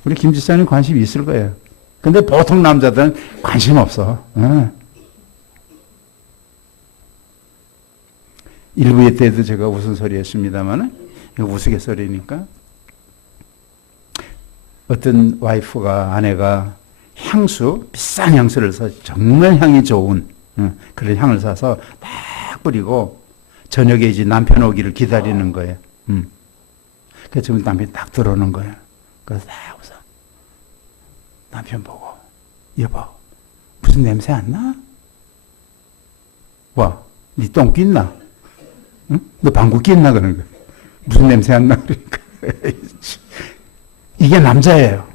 우리 김 지사님 관심 있을 거예요. 근데 보통 남자들은 관심 없어. 일부의 때도 제가 웃음소리 했습니다만 이거 우스갯소리니까 어떤 와이프가 아내가 향수 비싼 향수를 사 정말 향이 좋은 그런 향을 사서 딱 뿌리고 저녁에 이제 남편 오기를 기다리는 거예요. 그래서 지금 남편이 딱 들어오는 거예요. 그래서 딱 웃어. 남편 보고 여보 무슨 냄새 안 나? 와, 니 똥 낀나? 응? 너 방구 낀나? 그러는 거야. 무슨 냄새 안 나? 그러니까. 이게 남자예요.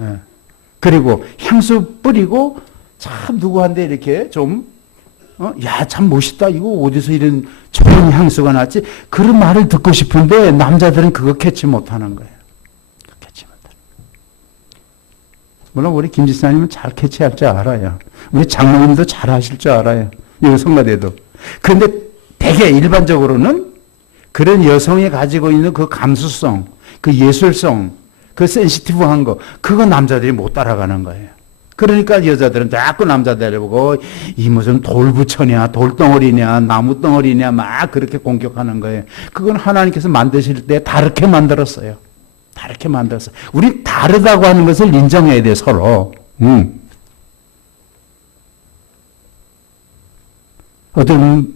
예. 그리고 향수 뿌리고 참 누구한테 이렇게 좀 야, 참 멋있다. 이거 어디서 이런 좋은 향수가 났지? 그런 말을 듣고 싶은데 남자들은 그거 캐치 못하는 거예요. 캐치 못하는 거예요. 물론 우리 김 지사님은 잘 캐치할 줄 알아요. 우리 장로님도 잘 하실 줄 알아요. 여기 성가대도. 그런데 되게 일반적으로는 그런 여성이 가지고 있는 그 감수성, 그 예술성, 그 센시티브한 거, 그거 남자들이 못 따라가는 거예요. 그러니까 여자들은 자꾸 남자들을 보고 이 무슨 돌부처냐, 돌덩어리냐, 나무덩어리냐 막 그렇게 공격하는 거예요. 그건 하나님께서 만드실 때 다르게 만들었어요. 다르게 만들었어요. 우리 다르다고 하는 것을 인정해야 돼, 서로. 어떤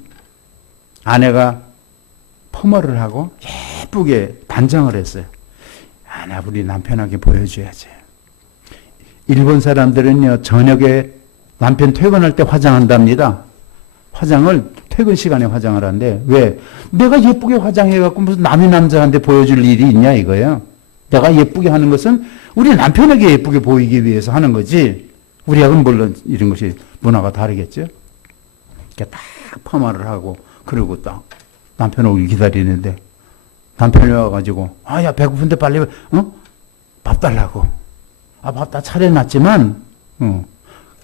아내가 퍼머를 하고 예쁘게 단장을 했어요. 나 우리 남편에게 보여줘야지. 일본 사람들은요, 저녁에 남편 퇴근할 때 화장한답니다. 화장을 퇴근 시간에 화장을 한대. 왜? 내가 예쁘게 화장해갖고 무슨 남의 남자한테 보여줄 일이 있냐 이거예요. 내가 예쁘게 하는 것은 우리 남편에게 예쁘게 보이기 위해서 하는 거지. 우리하고는 물론 이런 것이 문화가 다르겠죠. 이렇게 딱 퍼마를 하고 그리고 딱 남편 오길 기다리는데 남편이 와가지고 야 배고픈데 빨리 밥 달라고. 밥 다 차려놨지만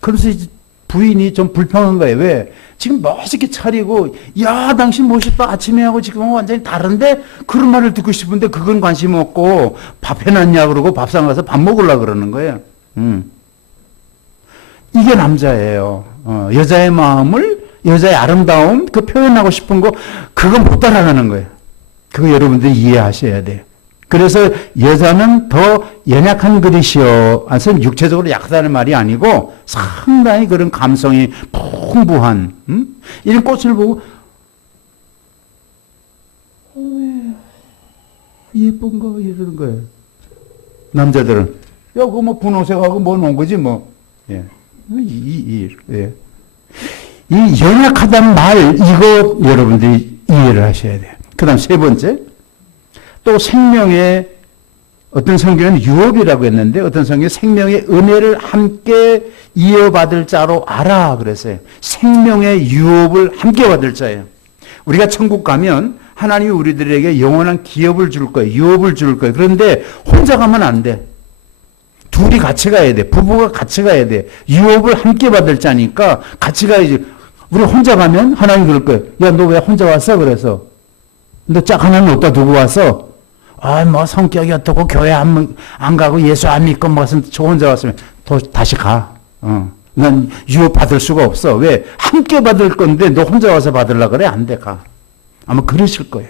그래서 이제 부인이 좀 불평한 거예요. 왜? 지금 멋있게 차리고 야 당신 멋있다 아침에 하고 지금 완전히 다른데 그런 말을 듣고 싶은데 그건 관심 없고 밥 해놨냐 그러고 밥상 가서 밥 먹으려고 그러는 거예요. 이게 남자예요. 여자의 마음을 여자의 아름다움 그 표현하고 싶은 거 그거 못 따라가는 거예요. 그거 여러분들이 이해하셔야 돼요. 그래서 여자는 더 연약한 그릇이요. 아무튼 육체적으로 약하다는 말이 아니고 상당히 그런 감성이 풍부한 이런 꽃을 보고 예쁜 거 이러는 거예요. 남자들은 야 그거 뭐 분홍색하고 뭐 놓은 거지 뭐. 예. 예. 이 연약하다는 말 이거 여러분들이 이해를 하셔야 돼요. 그다음 세 번째 또 생명의 어떤 성경은 유업이라고 했는데 어떤 성경은 생명의 은혜를 함께 이어받을 자로 알아 그랬어요. 생명의 유업을 함께 받을 자예요. 우리가 천국 가면 하나님이 우리들에게 영원한 기업을 줄 거예요. 유업을 줄 거예요. 그런데 혼자 가면 안 돼. 둘이 같이 가야 돼. 부부가 같이 가야 돼. 유업을 함께 받을 자니까 같이 가야지. 우리 혼자 가면 하나님 그럴 거예요. 야, 너 왜 혼자 왔어? 그래서. 너 짝 하나는 어디다 두고 왔어? 뭐 성격이 어떻고 교회 안 가고 예수 안 믿고 무슨 저 혼자 왔으면 다시 가. 난 유업 받을 수가 없어. 왜? 함께 받을 건데 너 혼자 와서 받으려고 그래? 안 돼, 가. 아마 그러실 거예요.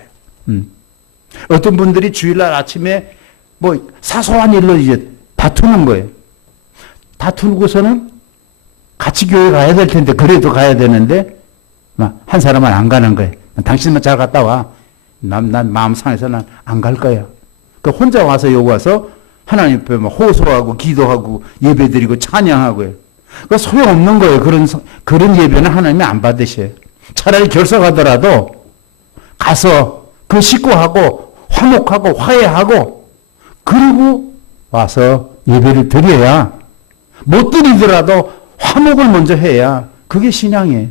어떤 분들이 주일날 아침에 뭐 사소한 일로 이제 다투는 거예요. 다투고서는 같이 교회 가야 될 텐데, 그래도 가야 되는데, 한 사람은 안 가는 거예요. 당신만 잘 갔다 와. 난 마음 상해서 난 안 갈 거야. 그 혼자 와서 여기 와서 하나님 앞에 호소하고 기도하고 예배드리고 찬양하고요. 그 소용없는 거예요. 그런 예배는 하나님이 안 받으셔요. 차라리 결석하더라도 가서 그 식구하고 화목하고 화해하고 그리고 와서 예배를 드려야 못 드리더라도 화목을 먼저 해야 그게 신앙이에요.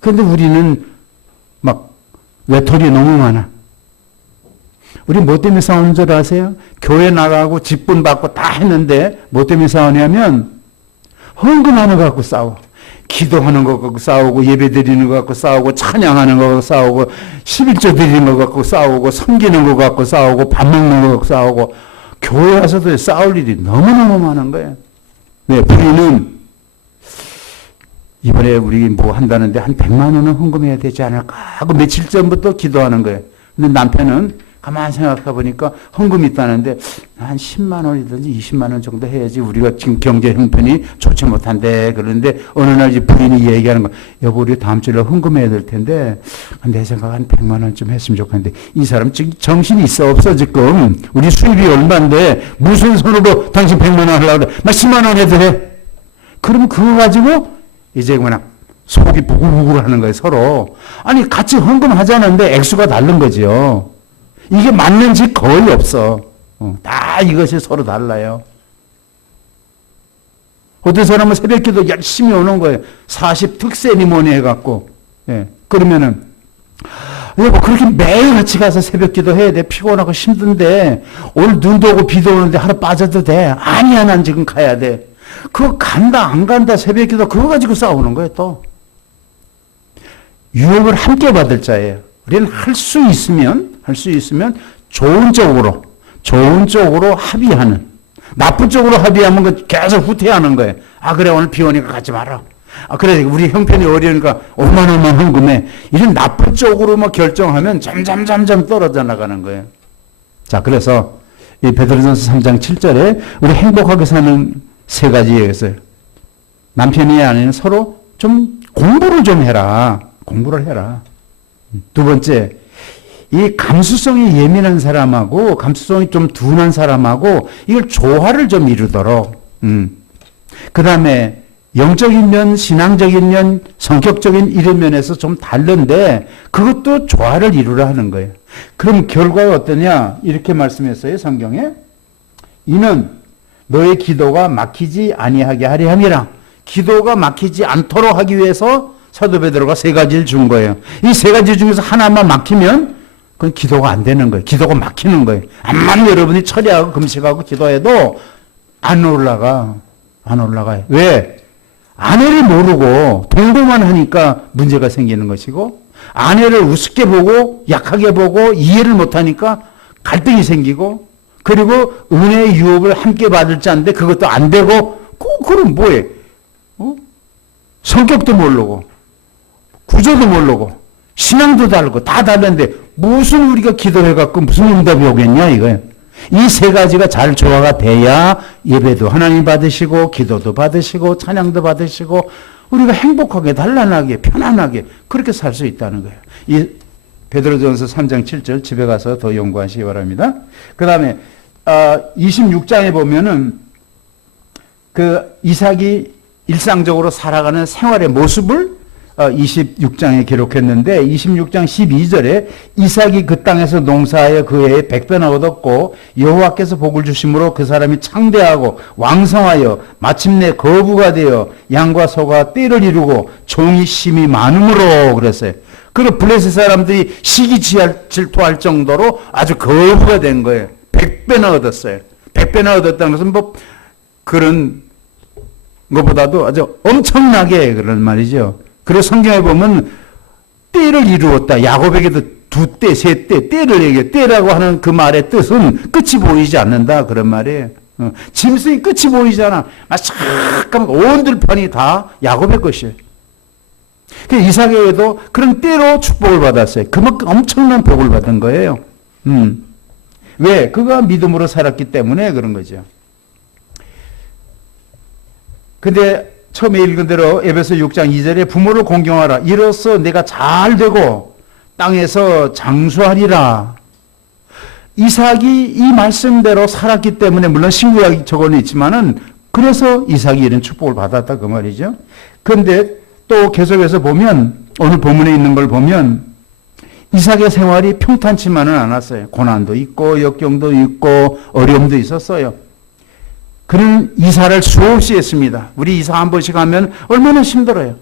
그런데 우리는 막 외톨이 너무 많아. 우리 뭐 때문에 싸우는 줄 아세요? 교회 나가고 직분 받고 다 했는데 뭐 때문에 싸우냐면 헌금하는 거 갖고 싸워. 기도하는 거 갖고 싸우고 예배 드리는 거 갖고 싸우고 찬양하는 거 갖고 싸우고 11조 드리는 거 갖고 싸우고 섬기는 거 갖고 싸우고 밥 먹는 거 갖고 싸우고 교회 와서도 싸울 일이 너무너무 많은 거예요. 네, 우리는 이번에 우리 뭐 한다는데 한 100만 원은 헌금해야 되지 않을까 하고 며칠 전부터 기도하는 거예요. 근데 남편은 가만히 생각해 보니까 헌금이 있다는데 한 10만 원이든지 20만 원 정도 해야지 우리가 지금 경제 형편이 좋지 못한데 그런데 어느 날 이제 부인이 얘기하는 거 여보 우리 다음 주에 헌금해야 될 텐데 내 생각 한 100만 원쯤 했으면 좋겠는데 이 사람 지금 정신이 있어 없어 지금 우리 수입이 얼마인데 무슨 손으로 당신 100만 원 하려고 그래 10만 원 해도 돼 그러면 그거 가지고 이제 그냥 속이 부글부글 하는 거예요 서로 아니 같이 헌금하자는데 액수가 다른 거죠. 이게 맞는 집 거의 없어. 다 이것이 서로 달라요. 어떤 사람은 새벽기도 열심히 오는 거예요. 40 특세니 뭐니 해갖고. 예. 그러면은, 여보, 그렇게 매일 같이 가서 새벽기도 해야 돼. 피곤하고 힘든데, 오늘 눈도 오고 비도 오는데 하루 빠져도 돼. 아니야, 난 지금 가야 돼. 그거 간다, 안 간다, 새벽기도 그거 가지고 싸우는 거예요, 또. 유혹을 함께 받을 자예요. 우리는 할 수 있으면 좋은 쪽으로 합의하는. 나쁜 쪽으로 합의하면 그 계속 후퇴하는 거예요. 그래, 오늘 비 오니까 가지 마라. 그래, 우리 형편이 어려우니까 5만 원만 헌금해. 이런 나쁜 쪽으로만 결정하면 점점 떨어져 나가는 거예요. 자, 그래서 이 베드로전서 3장 7절에 우리 행복하게 사는 세 가지 얘기했어요. 남편이 아닌 서로 좀 공부를 좀 해라. 공부를 해라. 두 번째, 이 감수성이 예민한 사람하고 감수성이 좀 둔한 사람하고 이걸 조화를 좀 이루도록 그 다음에 영적인 면, 신앙적인 면, 성격적인 이런 면에서 좀 다른데 그것도 조화를 이루라 하는 거예요. 그럼 결과가 어떠냐? 이렇게 말씀했어요. 성경에. 이는 너의 기도가 막히지 아니하게 하려 함이라. 기도가 막히지 않도록 하기 위해서 사도 베드로가 세 가지를 준 거예요. 이 세 가지 중에서 하나만 막히면 그건 기도가 안 되는 거예요. 기도가 막히는 거예요. 암만 여러분이 처리하고 금식하고 기도해도 안 올라가요. 왜? 아내를 모르고 동거만 하니까 문제가 생기는 것이고, 아내를 우습게 보고 약하게 보고 이해를 못하니까 갈등이 생기고, 그리고 은혜의 유업을 함께 받을 자인데 그것도 안 되고, 그럼 뭐해? 성격도 모르고 구조도 모르고 신앙도 다르고 다 다른데 무슨 우리가 기도해갖고 무슨 응답이 오겠냐 이거예요. 이 세 가지가 잘 조화가 돼야 예배도 하나님 받으시고 기도도 받으시고 찬양도 받으시고 우리가 행복하게 단란하게 편안하게 그렇게 살 수 있다는 거예요. 이 베드로전서 3장 7절 집에 가서 더 연구하시기 바랍니다. 그 다음에 26장에 보면은 그 이삭이 일상적으로 살아가는 생활의 모습을 26장에 기록했는데 26장 12절에 이삭이 그 땅에서 농사하여 그 해에 100배나 얻었고 여호와께서 복을 주심으로 그 사람이 창대하고 왕성하여 마침내 거부가 되어 양과 소가 떼를 이루고 종이 심이 많음으로 그랬어요. 그리고 블레셋 사람들이 시기 질투할 정도로 아주 거부가 된 거예요. 100배나 얻었어요. 100배나 얻었다는 것은 뭐 그런 것보다도 아주 엄청나게 그런 말이죠. 그래서 성경에 보면 때를 이루었다. 야곱에게도 2때, 3때, 때를 얘기해. 때라고 하는 그 말의 뜻은 끝이 보이지 않는다. 그런 말이에요. 짐승이 끝이 보이잖아. 잠깐 온 들판이 다 야곱의 것이에요. 이삭에게도 그런 때로 축복을 받았어요. 그만큼 엄청난 복을 받은 거예요. 왜? 그가 믿음으로 살았기 때문에 그런 거죠. 근데 처음에 읽은 대로 에베소 6장 2절에 부모를 공경하라. 이로써 내가 잘 되고 땅에서 장수하리라. 이삭이 이 말씀대로 살았기 때문에 물론 신구약이 적어는 있지만은 그래서 이삭이 이런 축복을 받았다 그 말이죠. 그런데 또 계속해서 보면 오늘 본문에 있는 걸 보면 이삭의 생활이 평탄치만은 않았어요. 고난도 있고 역경도 있고 어려움도 있었어요. 그는 이사를 수없이 했습니다. 우리 이사 한 번씩 하면 얼마나 힘들어요.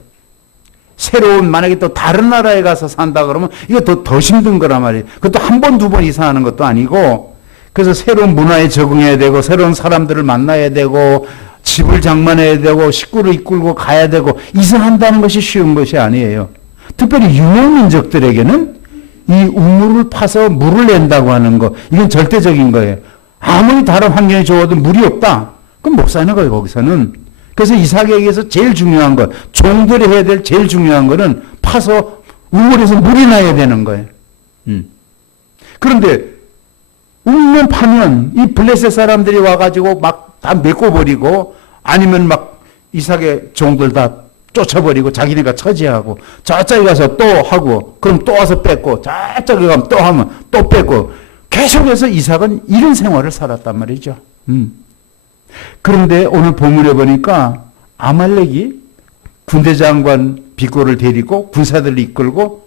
새로운 만약에 또 다른 나라에 가서 산다 그러면 이거 더 힘든 거란 말이에요. 그것도 한 번, 두 번 이사하는 것도 아니고 그래서 새로운 문화에 적응해야 되고 새로운 사람들을 만나야 되고 집을 장만해야 되고 식구를 이끌고 가야 되고 이사한다는 것이 쉬운 것이 아니에요. 특별히 유목민족들에게는 이 우물을 파서 물을 낸다고 하는 거 이건 절대적인 거예요. 아무리 다른 환경이 좋아도 물이 없다. 그럼 못 사는 거예요, 거기서는. 그래서 이삭에게서 제일 중요한 것, 종들이 해야 될 제일 중요한 거는 파서 우물에서 물이 나야 되는 거예요. 그런데 우물 파면 이 블레셋 사람들이 와가지고 막 다 메꿔버리고 아니면 막 이삭의 종들 다 쫓아버리고 자기네가 처지하고 저쪽에 가서 또 하고 그럼 또 와서 뺏고 저쪽에 가면 또 하면 또 뺏고 계속해서 이삭은 이런 생활을 살았단 말이죠. 그런데 오늘 본문에 보니까 아말렉이 군대 장관 비꼬를 데리고 군사들을 이끌고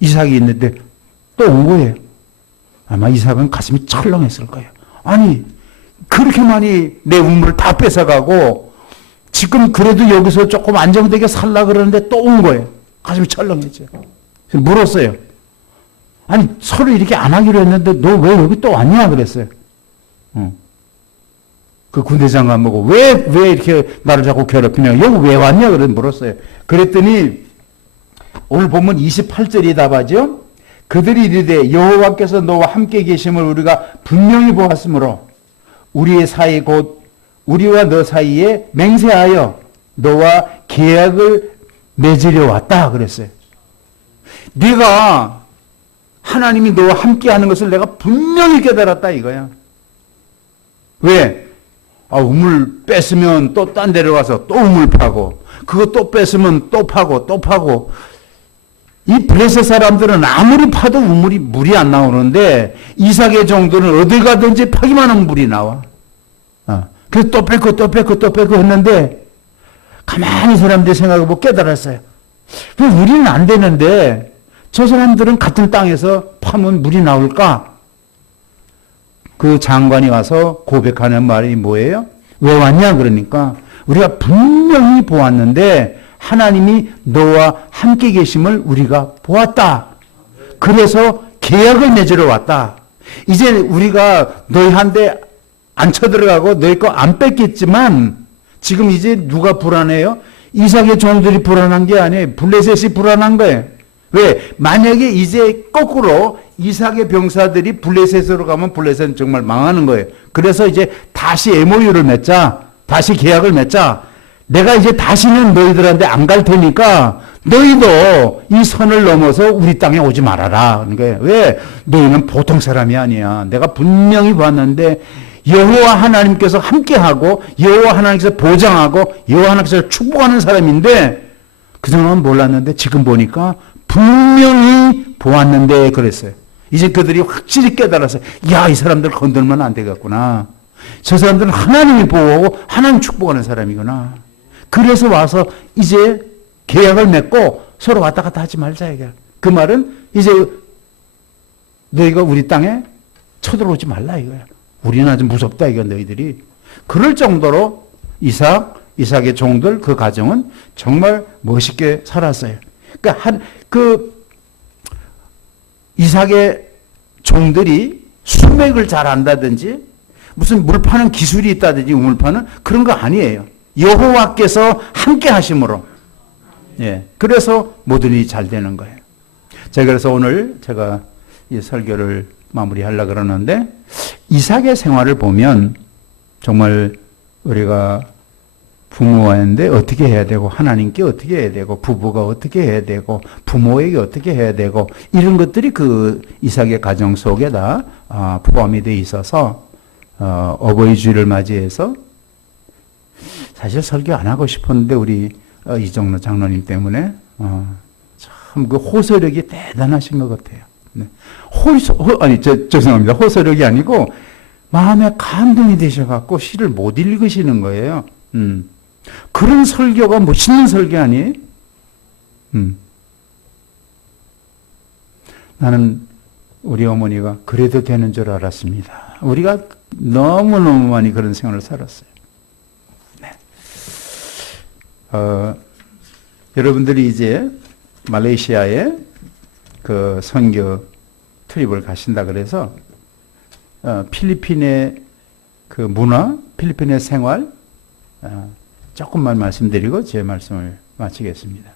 이삭이 있는데 또 온 거예요. 아마 이삭은 가슴이 철렁했을 거예요. 아니 그렇게 많이 내 우물을 다 뺏어가고 지금 그래도 여기서 조금 안정되게 살라 그러는데 또 온 거예요. 가슴이 철렁했죠. 물었어요. 아니 서로 이렇게 안 하기로 했는데 너 왜 여기 또 왔냐 그랬어요. 그 군대 장관 보고 왜 이렇게 나를 자꾸 괴롭히냐 여기 왜 왔냐 그래 물었어요. 그랬더니 오늘 보면 28절이 답하죠. 그들이 이르되 여호와께서 너와 함께 계심을 우리가 분명히 보았으므로 우리의 사이 곧 우리와 너 사이에 맹세하여 너와 계약을 맺으려 왔다 그랬어요. 네가 하나님이 너와 함께 하는 것을 내가 분명히 깨달았다 이거야. 왜? 우물 뺐으면 또 딴 데로 가서 또 우물 파고 그거 또 뺐으면 또 파고 또 파고 이 블레셋 사람들은 아무리 파도 물이 안 나오는데 이삭의 정도는 어딜 가든지 파기만 하면 물이 나와. 그래서 또 뺏고 또 뺏고 또 뺏고 했는데 가만히 사람들이 생각해보고 깨달았어요. 왜 우리는 안 되는데 저 사람들은 같은 땅에서 파면 물이 나올까? 그 장관이 와서 고백하는 말이 뭐예요? 왜 왔냐 그러니까 우리가 분명히 보았는데 하나님이 너와 함께 계심을 우리가 보았다. 그래서 계약을 맺으러 왔다. 이제 우리가 너희한테 안 쳐들어가고 너희 거 안 뺏겠지만 지금 이제 누가 불안해요? 이삭의 종들이 불안한 게 아니에요. 블레셋이 불안한 거예요. 왜? 만약에 이제 거꾸로 이삭의 병사들이 블레셋으로 가면 블레셋은 정말 망하는 거예요. 그래서 이제 다시 MOU를 맺자. 다시 계약을 맺자. 내가 이제 다시는 너희들한테 안 갈 테니까 너희도 이 선을 넘어서 우리 땅에 오지 말아라. 그러니까 왜? 너희는 보통 사람이 아니야. 내가 분명히 봤는데 여호와 하나님께서 함께하고 여호와 하나님께서 보장하고 여호와 하나님께서 축복하는 사람인데 그동안 몰랐는데 지금 보니까 분명히 보았는데 그랬어요. 이제 그들이 확실히 깨달았어요. 야, 이 사람들 건들면 안 되겠구나. 저 사람들은 하나님이 보호하고 하나님 축복하는 사람이구나. 그래서 와서 이제 계약을 맺고 서로 왔다 갔다 하지 말자 이게. 그 말은 이제 너희가 우리 땅에 쳐들어오지 말라 이거야. 우리는 아주 무섭다 이거 너희들이. 그럴 정도로 이삭의 종들 그 가정은 정말 멋있게 살았어요. 그러니까 이삭의 종들이 수맥을 잘 안다든지 무슨 물 파는 기술이 있다든지 우물 파는 그런 거 아니에요. 여호와께서 함께 하심으로. 예. 그래서 모든 일이 잘 되는 거예요. 자, 그래서 오늘 제가 이 설교를 마무리하려고 그러는데 이삭의 생활을 보면 정말 우리가 부모인데 어떻게 해야 되고 하나님께 어떻게 해야 되고 부부가 어떻게 해야 되고 부모에게 어떻게 해야 되고 이런 것들이 그 이삭의 가정 속에 다 포함이 돼 있어서 어버이 주일을 맞이해서 사실 설교 안 하고 싶었는데 우리 이정로 장로님 때문에 참 그 호소력이 대단하신 것 같아요. 네. 죄송합니다. 호소력이 아니고 마음에 감동이 되셔갖고 시를 못 읽으시는 거예요. 그런 설교가 멋있는 설교 아니에요? 나는 우리 어머니가 그래도 되는 줄 알았습니다. 우리가 너무너무 많이 그런 생활을 살았어요. 네. 여러분들이 이제 말레이시아에 그 선교 트립을 가신다 그래서 필리핀의 그 문화, 필리핀의 생활 조금만 말씀드리고 제 말씀을 마치겠습니다.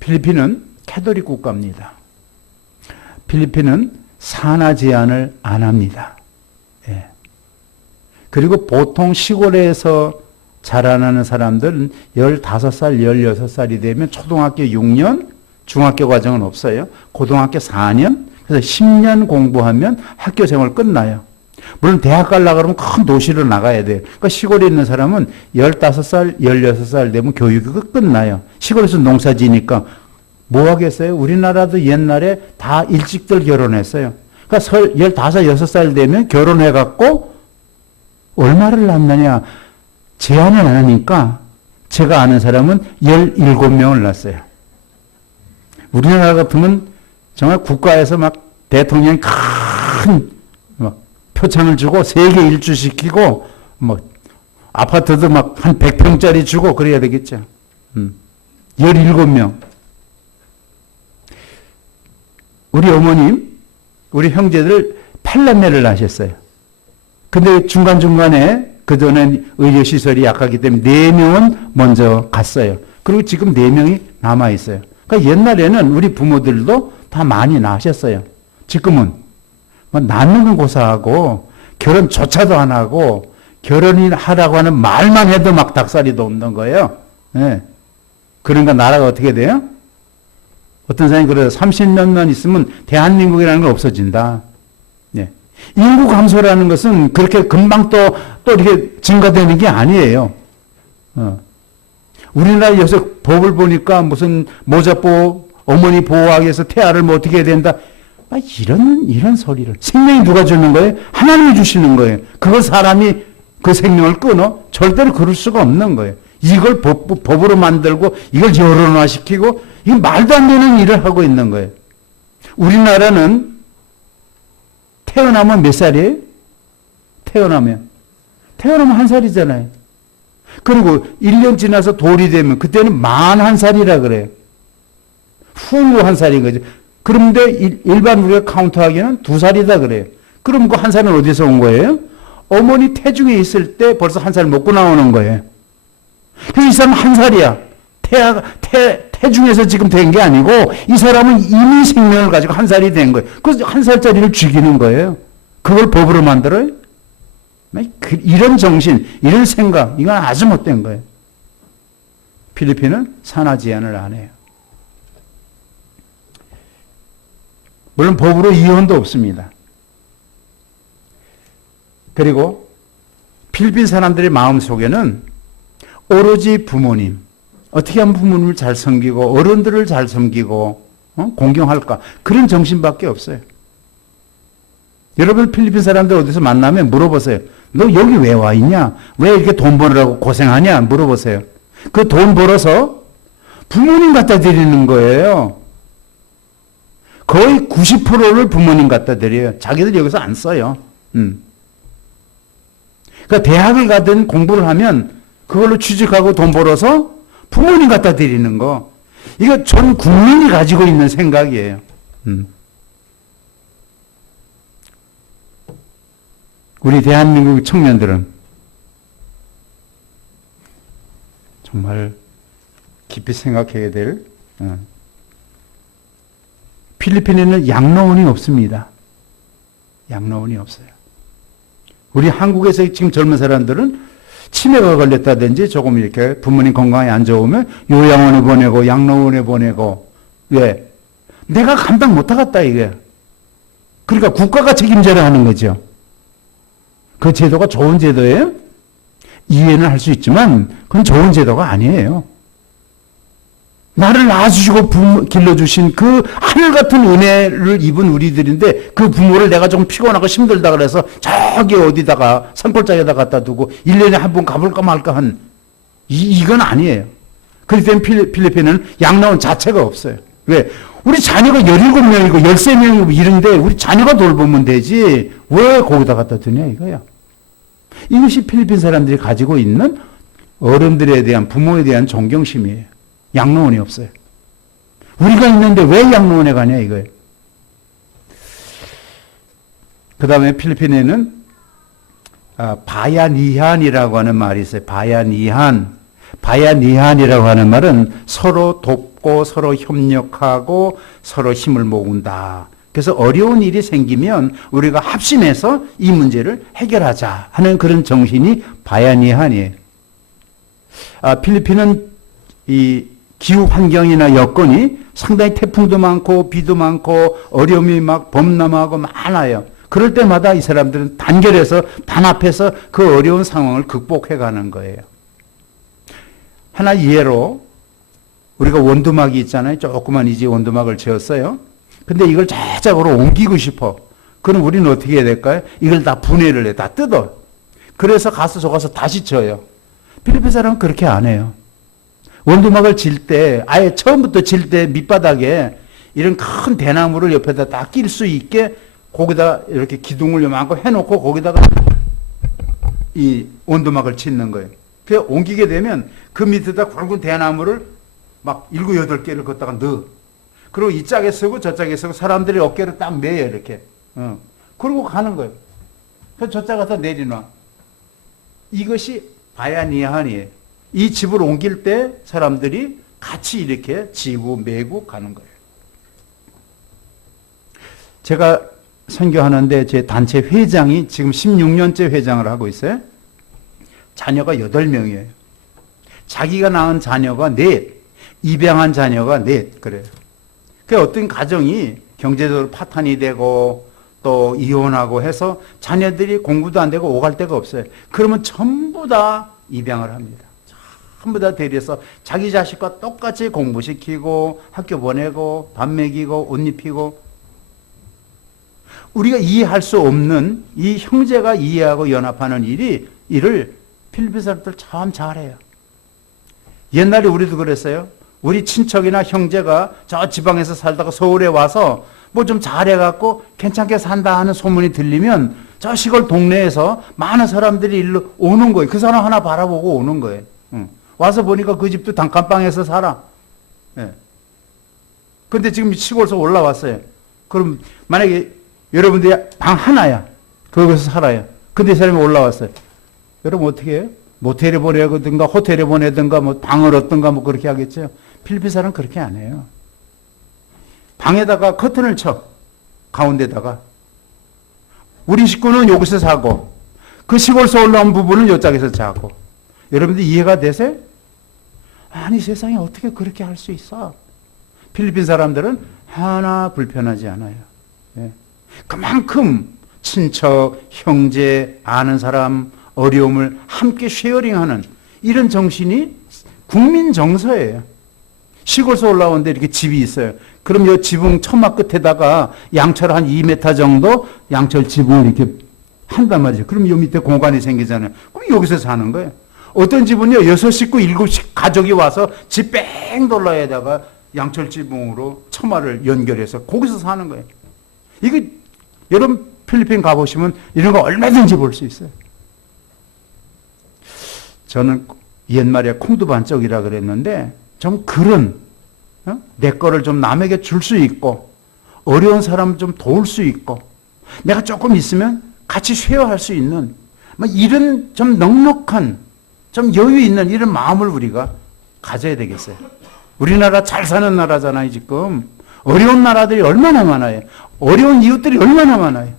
필리핀은 캐톨릭 국가입니다. 필리핀은 산하 제한을 안 합니다. 예. 그리고 보통 시골에서 자라나는 사람들은 15살, 16살이 되면 초등학교 6년, 중학교 과정은 없어요. 고등학교 4년, 그래서 10년 공부하면 학교 생활 끝나요. 물론 대학 가려고 그러면 큰 도시로 나가야 돼요. 그러니까 시골에 있는 사람은 15살, 16살 되면 교육이 끝나요. 시골에서 농사 지니까 뭐 하겠어요? 우리나라도 옛날에 다 일찍들 결혼했어요. 그러니까 15, 16살 되면 결혼해갖고 얼마를 낳느냐. 제한을 안 하니까 제가 아는 사람은 17명을 낳았어요. 우리나라 같으면 정말 국가에서 막 대통령이 큰 표창을 주고 세계 일주시키고 뭐 아파트도 막 한 100평짜리 주고 그래야 되겠죠. 17명. 우리 어머님, 우리 형제들 8남매를 낳으셨어요. 근데 중간중간에 그전에 의료시설이 약하기 때문에 4명은 먼저 갔어요. 그리고 지금 4명이 남아있어요. 그러니까 옛날에는 우리 부모들도 다 많이 낳으셨어요. 지금은 뭐 낳는 건 고사하고 결혼조차도 안 하고 결혼을 하라고 하는 말만 해도 막 닭살이 돋는 거예요. 네. 그러니까 나라가 어떻게 돼요? 어떤 사람이 그래요. 30년만 있으면 대한민국이라는 건 없어진다. 네. 인구 감소라는 것은 그렇게 금방 또 이렇게 증가되는 게 아니에요. 우리나라 요새 법을 보니까 무슨 모자보 어머니 보호하기 위해서 태아를 뭐 어떻게 해야 된다. 이런 소리를. 생명이 누가 주는 거예요? 하나님이 주시는 거예요. 그걸 사람이 그 생명을 끊어? 절대로 그럴 수가 없는 거예요. 이걸 법으로 만들고 이걸 여론화시키고 이게 말도 안 되는 일을 하고 있는 거예요. 우리나라는 태어나면 몇 살이에요? 태어나면 1살이잖아요. 그리고 1년 지나서 돌이 되면 그때는 만 1살이라 그래요. 후 1살인 거죠. 그런데 일반 우리가 카운트하기에는 2살이다 그래요. 그럼 그 1살은 어디서 온 거예요? 어머니 태중에 있을 때 벌써 1살 먹고 나오는 거예요. 그래서 이 사람은 1살이야. 태중에서 지금 된 게 아니고 이 사람은 이미 생명을 가지고 1살이 된 거예요. 그래서 1살짜리를 죽이는 거예요. 그걸 법으로 만들어요? 이런 정신, 이런 생각, 이건 아주 못된 거예요. 필리핀은 산하 제한을 안 해요. 물론 법으로 이혼도 없습니다. 그리고 필리핀 사람들의 마음속에는 오로지 부모님, 어떻게 하면 부모님을 잘 섬기고 어른들을 잘 섬기고 공경할까, 그런 정신밖에 없어요. 여러분 필리핀 사람들 어디서 만나면 물어보세요. 너 여기 왜 와 있냐? 왜 이렇게 돈 벌으라고 고생하냐? 물어보세요. 그 돈 벌어서 부모님 갖다 드리는 거예요. 거의 90%를 부모님 갖다 드려요. 자기들 여기서 안 써요. 그러니까 대학을 가든 공부를 하면 그걸로 취직하고 돈 벌어서 부모님 갖다 드리는 거. 이거 전 국민이 가지고 있는 생각이에요. 우리 대한민국 청년들은 정말 깊이 생각해야 될, 필리핀에는 양로원이 없습니다. 양로원이 없어요. 우리 한국에서 지금 젊은 사람들은 치매가 걸렸다든지 조금 이렇게 부모님 건강이 안 좋으면 요양원에 보내고 양로원에 보내고. 왜? 내가 감당 못하겠다 이게. 그러니까 국가가 책임져야 하는 거죠. 그 제도가 좋은 제도예요? 이해는 할 수 있지만 그건 좋은 제도가 아니에요. 나를 낳아주시고 길러주신 그 하늘같은 은혜를 입은 우리들인데 그 부모를 내가 좀 피곤하고 힘들다 그래서 저기 어디다가 산골짜기에다 갖다 두고 1년에 한 번 가볼까 말까 한 이건 아니에요. 그렇기 때문에 필리핀은 양로원 자체가 없어요. 왜? 우리 자녀가 17명이고 13명이고 이런데 우리 자녀가 돌보면 되지 왜 거기다 갖다 두냐 이거야. 이것이 필리핀 사람들이 가지고 있는 어른들에 대한, 부모에 대한 존경심이에요. 양로원이 없어요. 우리가 있는데 왜 양로원에 가냐 이거예요. 그 다음에 필리핀에는 바야니한이라고 하는 말이 있어요. 바야니한이라고 하는 말은 서로 돕고 서로 협력하고 서로 힘을 모은다. 그래서 어려운 일이 생기면 우리가 합심해서 이 문제를 해결하자 하는 그런 정신이 바야니한이에요. 필리핀은 이 기후 환경이나 여건이 상당히 태풍도 많고 비도 많고 어려움이 막 범람하고 많아요. 그럴 때마다 이 사람들은 단결해서 단합해서 그 어려운 상황을 극복해 가는 거예요. 하나 예로 우리가 원두막이 있잖아요. 조그만 이제 원두막을 지었어요. 근데 이걸 저쪽으로 옮기고 싶어. 그럼 우리는 어떻게 해야 될까요? 이걸 다 분해를 해. 다 뜯어. 그래서 가서 저가서 다시 쳐요. 필리핀 사람은 그렇게 안 해요. 원두막을 질 때, 아예 처음부터 질 때 밑바닥에 이런 큰 대나무를 옆에다 딱 낄 수 있게 거기다 이렇게 기둥을 요만큼 해놓고 거기다가 이 원두막을 짓는 거예요. 그 옮기게 되면 그 밑에다 굵은 대나무를 막 7, 8개를 걷다가 넣어. 그리고 이 짝에 서고 저 짝에 서고 사람들이 어깨를 딱 매요, 이렇게. 그러고 가는 거예요. 그래서 저 짝에서 내려놔. 이것이 바야니한이에요. 이 집을 옮길 때 사람들이 같이 이렇게 지고 매고 가는 거예요. 제가 선교하는데 제 단체 회장이 지금 16년째 회장을 하고 있어요. 자녀가 8명이에요. 자기가 낳은 자녀가 4, 입양한 자녀가 4, 그래요. 그 어떤 가정이 경제적으로 파탄이 되고 또 이혼하고 해서 자녀들이 공부도 안 되고 오갈 데가 없어요. 그러면 전부 다 입양을 합니다. 전부 다 데려서 자기 자식과 똑같이 공부시키고 학교 보내고 밥 먹이고 옷 입히고. 우리가 이해할 수 없는 이 형제가 이해하고 연합하는 일을 필리핀 사람들 참 잘해요. 옛날에 우리도 그랬어요. 우리 친척이나 형제가 저 지방에서 살다가 서울에 와서 뭐 좀 잘해갖고 괜찮게 산다 하는 소문이 들리면 저 시골 동네에서 많은 사람들이 일로 오는 거예요. 그 사람 하나 바라보고 오는 거예요. 와서 보니까 그 집도 단칸방에서 살아. 예. 근데 지금 시골에서 올라왔어요. 그럼 만약에 여러분들이 방 하나야. 거기서 살아요. 근데 이 사람이 올라왔어요. 여러분 어떻게 해요? 모텔에 보내든가 호텔에 보내든가 뭐 방을 얻든가 뭐 그렇게 하겠죠. 필리핀 사람은 그렇게 안 해요. 방에다가 커튼을 쳐. 가운데다가. 우리 식구는 여기서 자고 그 시골에서 올라온 부부는 이쪽에서 자고. 여러분들 이해가 되세요? 아니 세상에 어떻게 그렇게 할 수 있어? 필리핀 사람들은 하나 불편하지 않아요. 예. 그만큼 친척, 형제, 아는 사람, 어려움을 함께 쉐어링하는 이런 정신이 국민 정서예요. 시골에서 올라오는데 이렇게 집이 있어요. 그럼 이 지붕 처마 끝에다가 양철 한 2m 정도 양철 지붕을 이렇게 한단 말이죠. 그럼 이 밑에 공간이 생기잖아요. 그럼 여기서 사는 거예요. 어떤 집은요, 6식구, 7식 가족이 와서 집 뺑 돌라에다가 양철 지붕으로 처마를 연결해서 거기서 사는 거예요. 이게 여러분 필리핀 가보시면 이런 거 얼마든지 볼 수 있어요. 저는 옛말에 콩두반쪽이라 그랬는데 좀 그런 내 거를 좀 남에게 줄 수 있고 어려운 사람 좀 도울 수 있고 내가 조금 있으면 같이 쉐어할 수 있는 뭐 이런 좀 넉넉한 좀 여유 있는 이런 마음을 우리가 가져야 되겠어요. 우리나라 잘 사는 나라잖아요. 지금 어려운 나라들이 얼마나 많아요. 어려운 이웃들이 얼마나 많아요.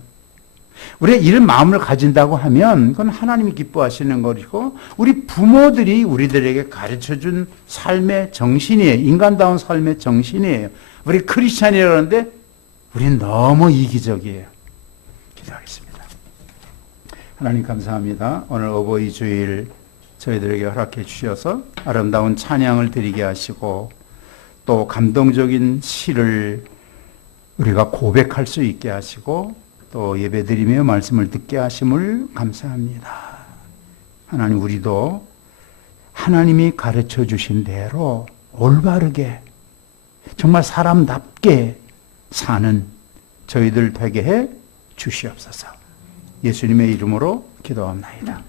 우리가 이런 마음을 가진다고 하면 그건 하나님이 기뻐하시는 것이고 우리 부모들이 우리들에게 가르쳐준 삶의 정신이에요. 인간다운 삶의 정신이에요. 우리 크리스찬이라고 하는데 우리는 너무 이기적이에요. 기도하겠습니다. 하나님 감사합니다. 오늘 어버이 주일 저희들에게 허락해 주셔서 아름다운 찬양을 드리게 하시고 또 감동적인 시를 우리가 고백할 수 있게 하시고 또 예배드리며 말씀을 듣게 하심을 감사합니다. 하나님 우리도 하나님이 가르쳐 주신 대로 올바르게 정말 사람답게 사는 저희들 되게 해 주시옵소서. 예수님의 이름으로 기도합니다.